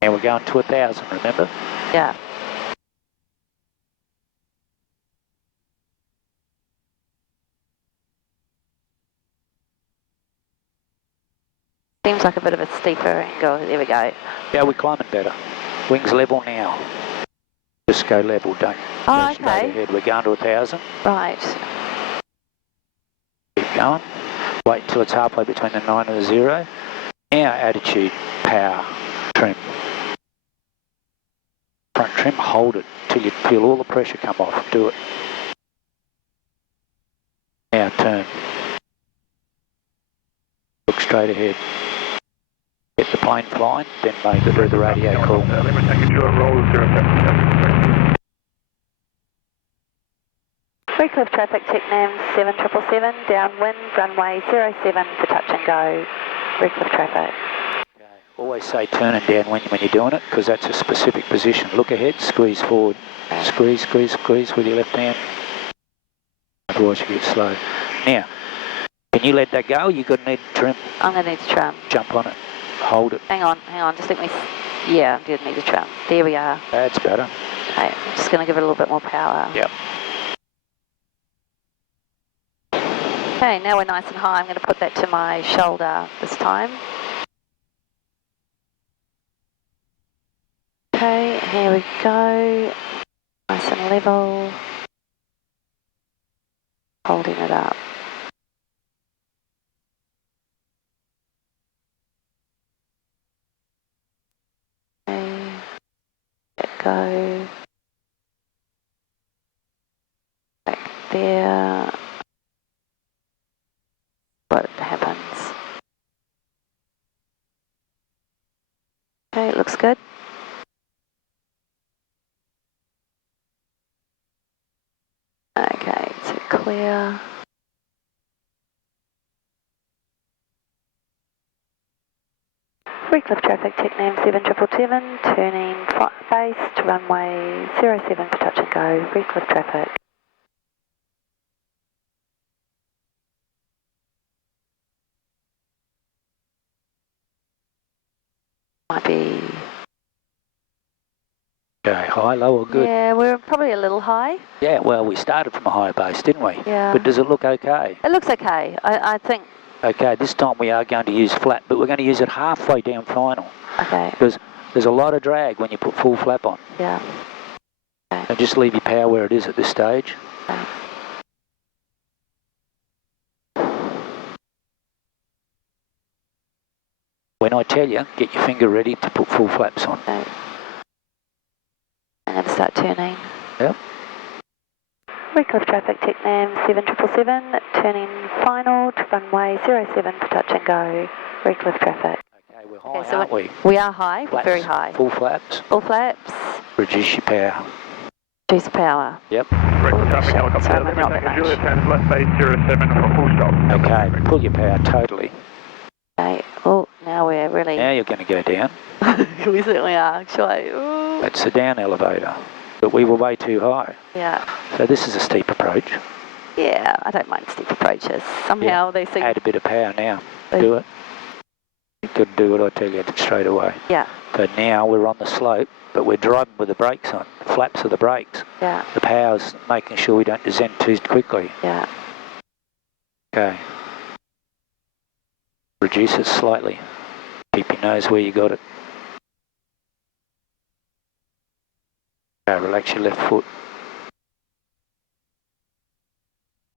And we're going to 1,000, remember? Yeah. Seems like a bit of a steeper angle. There we go. Yeah, we're climbing better. Wings level now. Just go level, don't go straight ahead. We're going to 1,000. Right. Keep going. Wait till it's halfway between the 9 and the 0. Now attitude, power, trim. Front trim, hold it till you feel all the pressure come off. Do it. Now turn. Look straight ahead. Get the plane flying, then make it through the radio call. Recliff traffic, Technam 7777, downwind, runway 07 for touch and go. Recliff traffic. Okay. Always say turn and downwind when you're doing it, because that's a specific position. Look ahead, squeeze forward. Squeeze, squeeze, squeeze with your left hand. Otherwise you get slow. Now, can you let that go? You're going to need to trim. I'm going to need to trim. Jump on it. Hold it. Hang on, just let me... Yeah, I did need to trim. There we are. That's better. Okay, I'm just going to give it a little bit more power. Yep. Okay, now we're nice and high. I'm going to put that to my shoulder this time. Okay, here we go. Nice and level. Holding it up. Okay, let go. Back there. What happens? Okay, it looks good. Okay, so clear. Recliff traffic, Technam 7777, turning base to runway 07 for touch and go. Recliff traffic. Might be... Okay, high, low or good? Yeah, we're probably a little high. Yeah, well, we started from a high base, didn't we? Yeah. But does it look okay? It looks okay. I think... Okay, this time we are going to use flat, but we're going to use it halfway down final. Okay. Because there's a lot of drag when you put full flap on. Yeah. Okay. And just leave your power where it is at this stage. Okay. When I tell you, get your finger ready to put full flaps on. Okay. start turning. Yep. Recliff traffic, Technam 7777, turning final to runway 07 for touch and go. Recliff traffic. Okay, we're high, So aren't we? We are high, Flaps, very high. Full flaps. Full flaps. Reduce your power. Reduce power. Yep. Recliff traffic, helicopter. Sorry, Limit not taking much. Juliet Tanner left base 07 for full stop. Okay, pull your power totally. Okay. Oh, now we're really... Now you're going to go down. We certainly are, actually. Ooh. That's the down elevator. But we were way too high. Yeah. So this is a steep approach. Yeah, I don't mind steep approaches. Somehow they seem... Add a bit of power now. Do it. You could do it, I tell you, straight away. Yeah. So now we're on the slope, but we're driving with the brakes on. The flaps of the brakes. Yeah. The power's making sure we don't descend too quickly. Yeah. Okay. Reduce it slightly. Keep your nose where you got it. Okay, relax your left foot.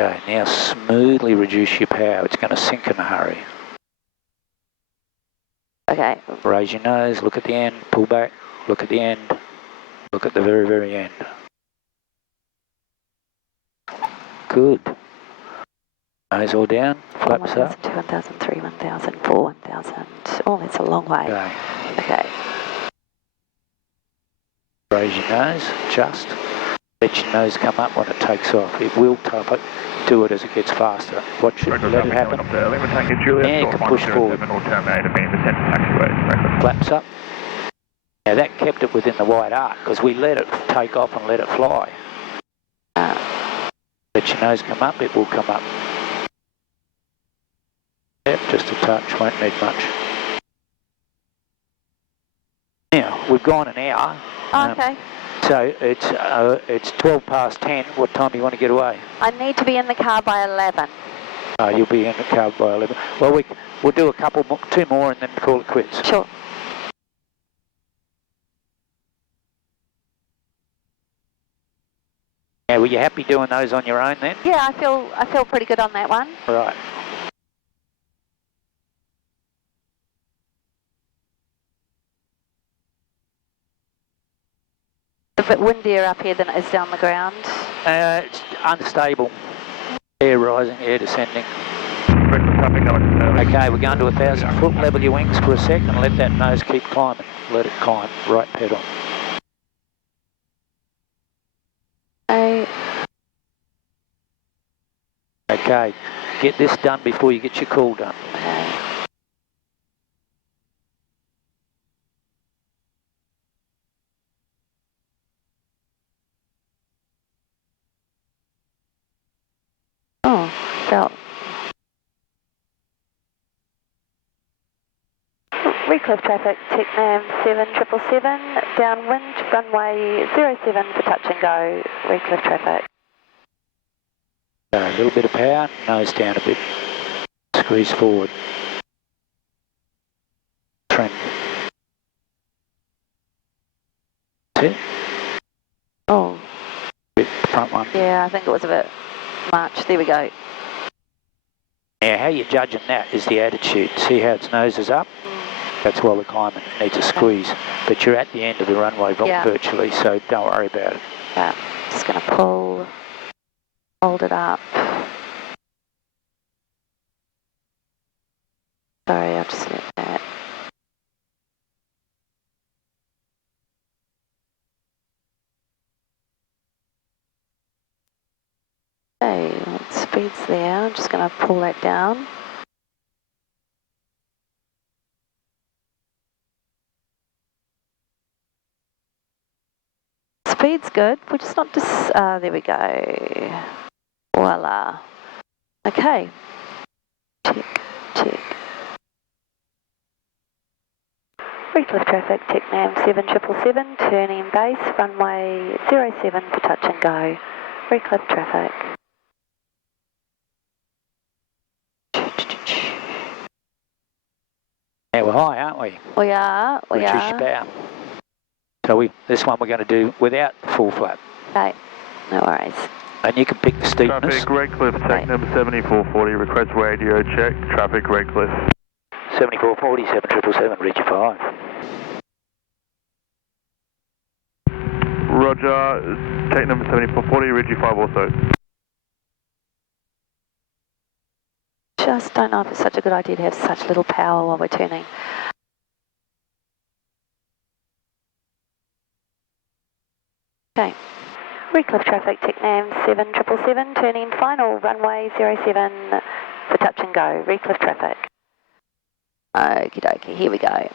Okay, now smoothly reduce your power. It's going to sink in a hurry. Okay. Raise your nose, look at the end, pull back, look at the end, look at the very, very end. Good. Nose all down, flaps up. 1,002, 1,003, 1,004, 1,000. Oh, that's a long way. Okay. Okay. Raise your nose, just. Let your nose come up when it takes off. It will top it. Do it as it gets faster. Watch it, let it happen. Limit taking Juliet. Now you can push forward. Or terminate and descent to taxiway. Flaps up. Now that kept it within the wide arc because we let it take off and let it fly. Let your nose come up, it will come up. Yep, just a touch, won't need much. Now, we've gone an hour. Oh, okay. So it's 12 past 10. What time do you want to get away? I need to be in the car by 11. You'll be in the car by 11. Well, we'll do a couple more, 2 more and then call it quits. Sure. Now, were you happy doing those on your own then? Yeah, I feel pretty good on that one. Right. It's a bit windier up here than it is down the ground. It's unstable. Air rising, air descending. Okay, we're going to 1,000 foot. Level your wings for a sec and let that nose keep climbing. Let it climb. Right pedal. Okay, get this done before you get your call done. Okay. Oh, felt. Recliff traffic, Technam 7777, downwind, runway 07 for touch and go, Recliff traffic. A little bit of power, nose down a bit. Squeeze forward. Trim. That's it. Oh. Bit front one. Yeah, I think it was a bit much. There we go. Now, how you're judging that is the attitude. See how its nose is up? That's why we're climbing. It needs a squeeze. But you're at the end of the runway virtually, so don't worry about it. Yeah, just going to pull, hold it up. Sorry, I'll just let that. Okay, well, speed's there. I'm just going to pull that down. Speed's good. We're just not there we go. Voila. Okay. Check, check. Recliff traffic, Technam 7777, turning base, runway 07 for touch and go. Recliff traffic. Now we're high, aren't we? We are, we Reduce are. your power. So this one we're going to do without the full flap. Okay, no worries. And you can pick the steepness. Traffic, Redcliffe, Technam 7440, request radio check, traffic, Redcliffe. 7440, 7777, reach your 5. Roger, Technam 7440, Ridgey 5 also. Just don't know if it's such a good idea to have such little power while we're turning. Okay. Redcliffe traffic, Technam 7777, turning final, runway 07 for touch and go, Redcliffe traffic. Okie dokie, here we go.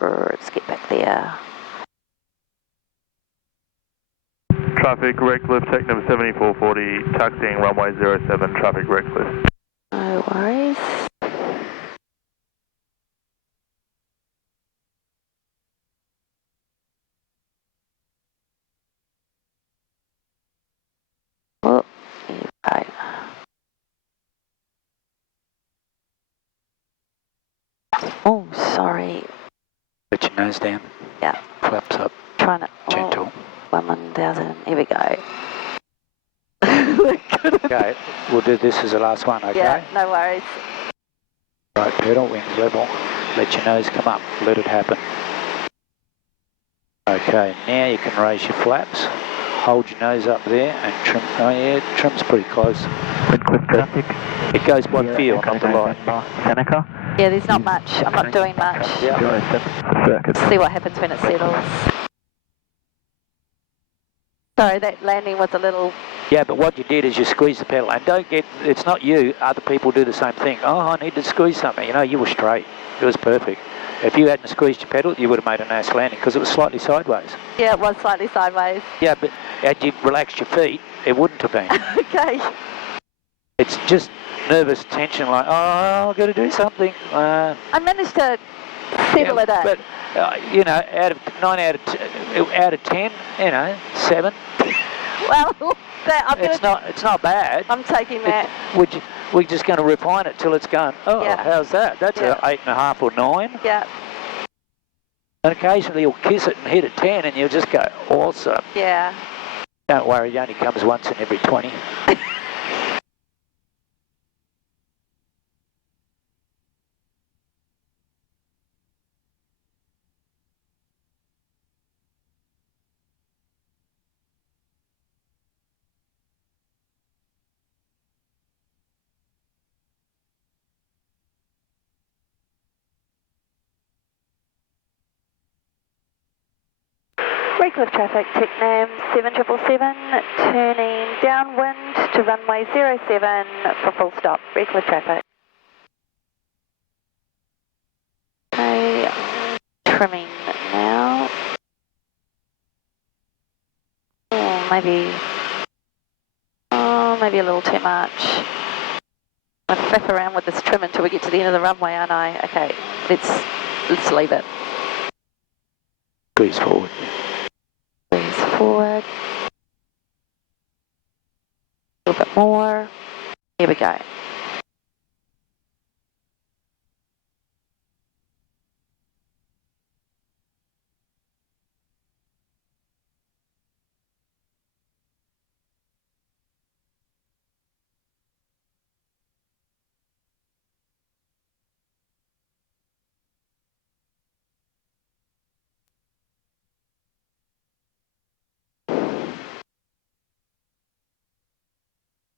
Let's get back there. Traffic, Redcliffe, Technam 7440, taxiing runway 07, traffic, Redcliffe. No worries. Oh, here we go. Oh, sorry. Put your nose down. Yeah. Flaps up. Trying to. Gentle. 1000. Here we go. Okay, we'll do this as the last one, okay? Yeah, no worries. Right pedal, wings level. Let your nose come up. Let it happen. Okay, now you can raise your flaps. Hold your nose up there and trim. Oh yeah, trim's pretty close. Redcliffe traffic. It goes by feel, not the light. Seneca. Yeah, there's not much. I'm not doing much. Yeah. 07 circuit. See what happens when it settles. Sorry, that landing was a little... Yeah, but what you did is you squeezed the pedal, and don't get, it's not you, other people do the same thing. Oh, I need to squeeze something. You know, you were straight. It was perfect. If you hadn't squeezed your pedal, you would have made a nice landing because it was slightly sideways. Yeah, it was slightly sideways. Yeah, but had you relaxed your feet, it wouldn't have been. Okay. It's just nervous tension, like, oh, I've got to do something. I managed to settle it in. But, you know, out of 9 out of 10, you know, 7. Well, It's not bad. I'm taking that. We're just going to refine it till it's gone. Oh, Yeah. How's that? That's Yeah. a 8.5 or 9. Yeah, And occasionally you'll kiss it and hit a 10 and you'll just go, awesome. yeah. Don't worry, it only comes once in every 20. Redcliffe traffic, Technam 7777, turning downwind to runway 07 for full stop. Redcliffe traffic. Okay, trimming now. Maybe a little too much. I'm gonna faff around with this trim until we get to the end of the runway, aren't I? Okay, let's leave it. Squeeze forward. Squeeze forward. A little bit more. Here we go.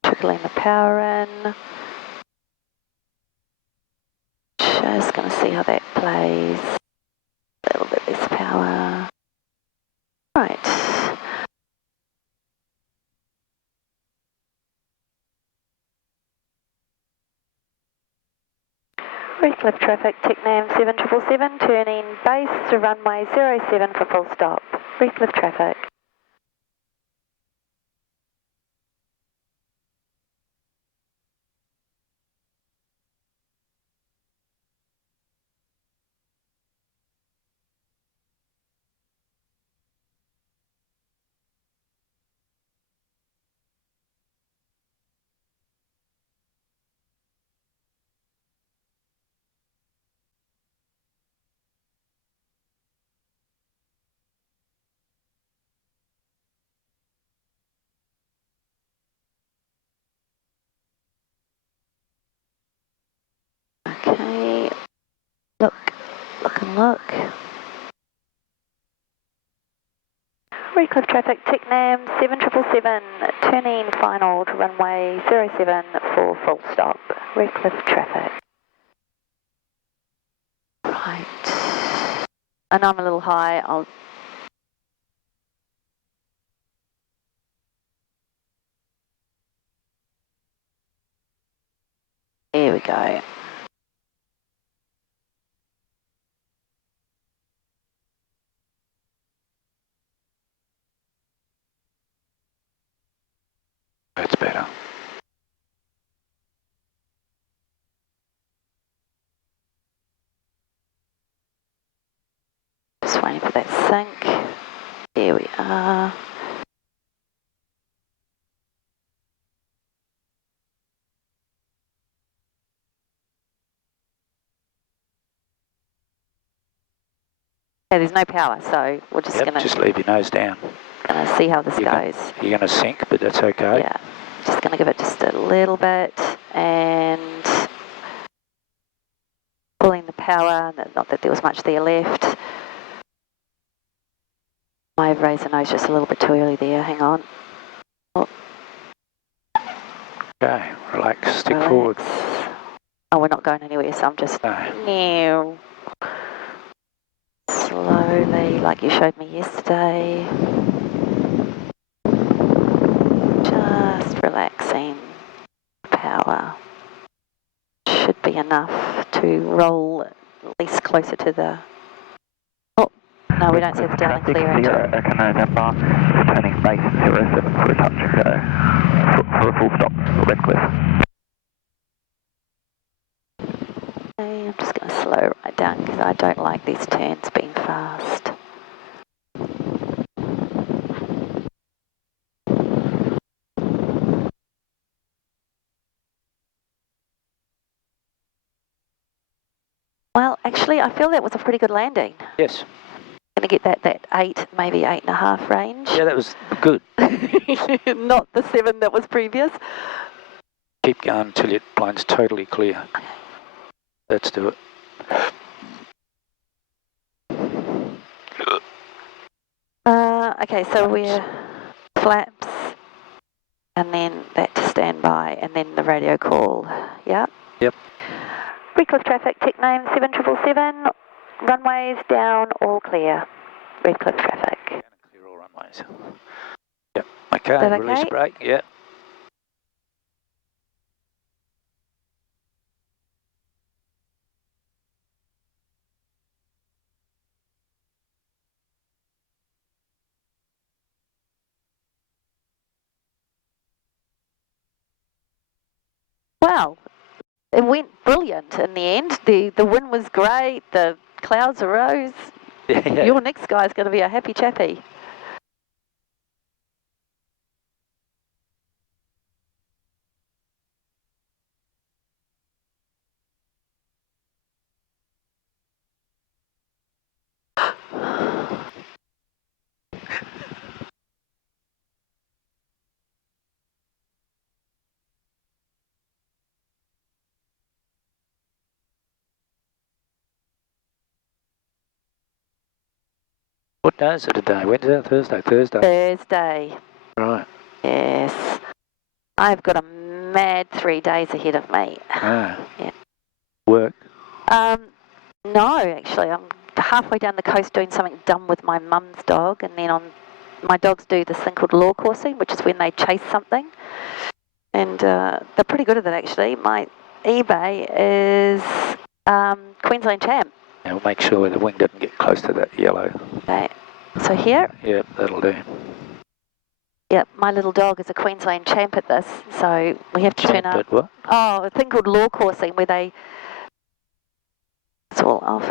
Trickling the power in. Just going to see how that plays. A little bit less power. Right. Redcliffe traffic, Technam 7777, turning base to runway 07 for full stop. Redcliffe traffic. Look and look. Redcliffe traffic, Technam 7777, turning final to runway 07 for full stop. Redcliffe traffic. Right. I know I'm a little high, There we go. That's better. Just waiting for that sync. There we are. Yeah, there's no power, so we're just gonna just leave your nose down. Gonna see how this goes. You're gonna sink, but that's okay. Yeah, just gonna give it just a little bit and pulling the power. Not that there was much there left. I have raised the nose just a little bit too early there. Hang on. Oh. Okay, relax, stick forward. Oh, we're not going anywhere, so I'm just No. slowly, like you showed me yesterday. Just relaxing. Power should be enough to roll at least closer to the... Oh, no, we don't see the down and clear until... Echo November, turning base 07 for a touch and go. For a full stop for Redcliffe. Okay, I'm just going to slow right down because I don't like these turns being fast. Well, actually, I feel that was a pretty good landing. Yes. Going to get that 8, maybe 8.5 range. Yeah, that was good. Not the 7 that was previous. Keep going until your plane's totally clear. Let's do it. Okay, so we're flaps, and then that to standby, and then the radio call. Yeah? Yep. Redcliffe traffic, Technam 7777, runways down, all clear. Redcliffe traffic. Clear all runways. Yep. Okay, release brake, yep. Wow, it went brilliant in the end. The wind was great, the clouds arose. Yeah. Your next guy's going to be a happy chappy. What day is it today? Wednesday or Thursday? Thursday. Thursday. Right. Yes. I've got a mad 3 days ahead of me. Ah. Yeah. Work? No, actually. I'm halfway down the coast doing something dumb with my mum's dog, and then my dogs do this thing called law coursing, which is when they chase something. And they're pretty good at it, actually. My eBay is Queensland champ. Yeah, we'll make sure the wing doesn't get close to that yellow. Okay. So here? Yeah, that'll do. Yep, my little dog is a Queensland champ at this, so we have to turn up. At what? Oh, a thing called law coursing where they... It's all off.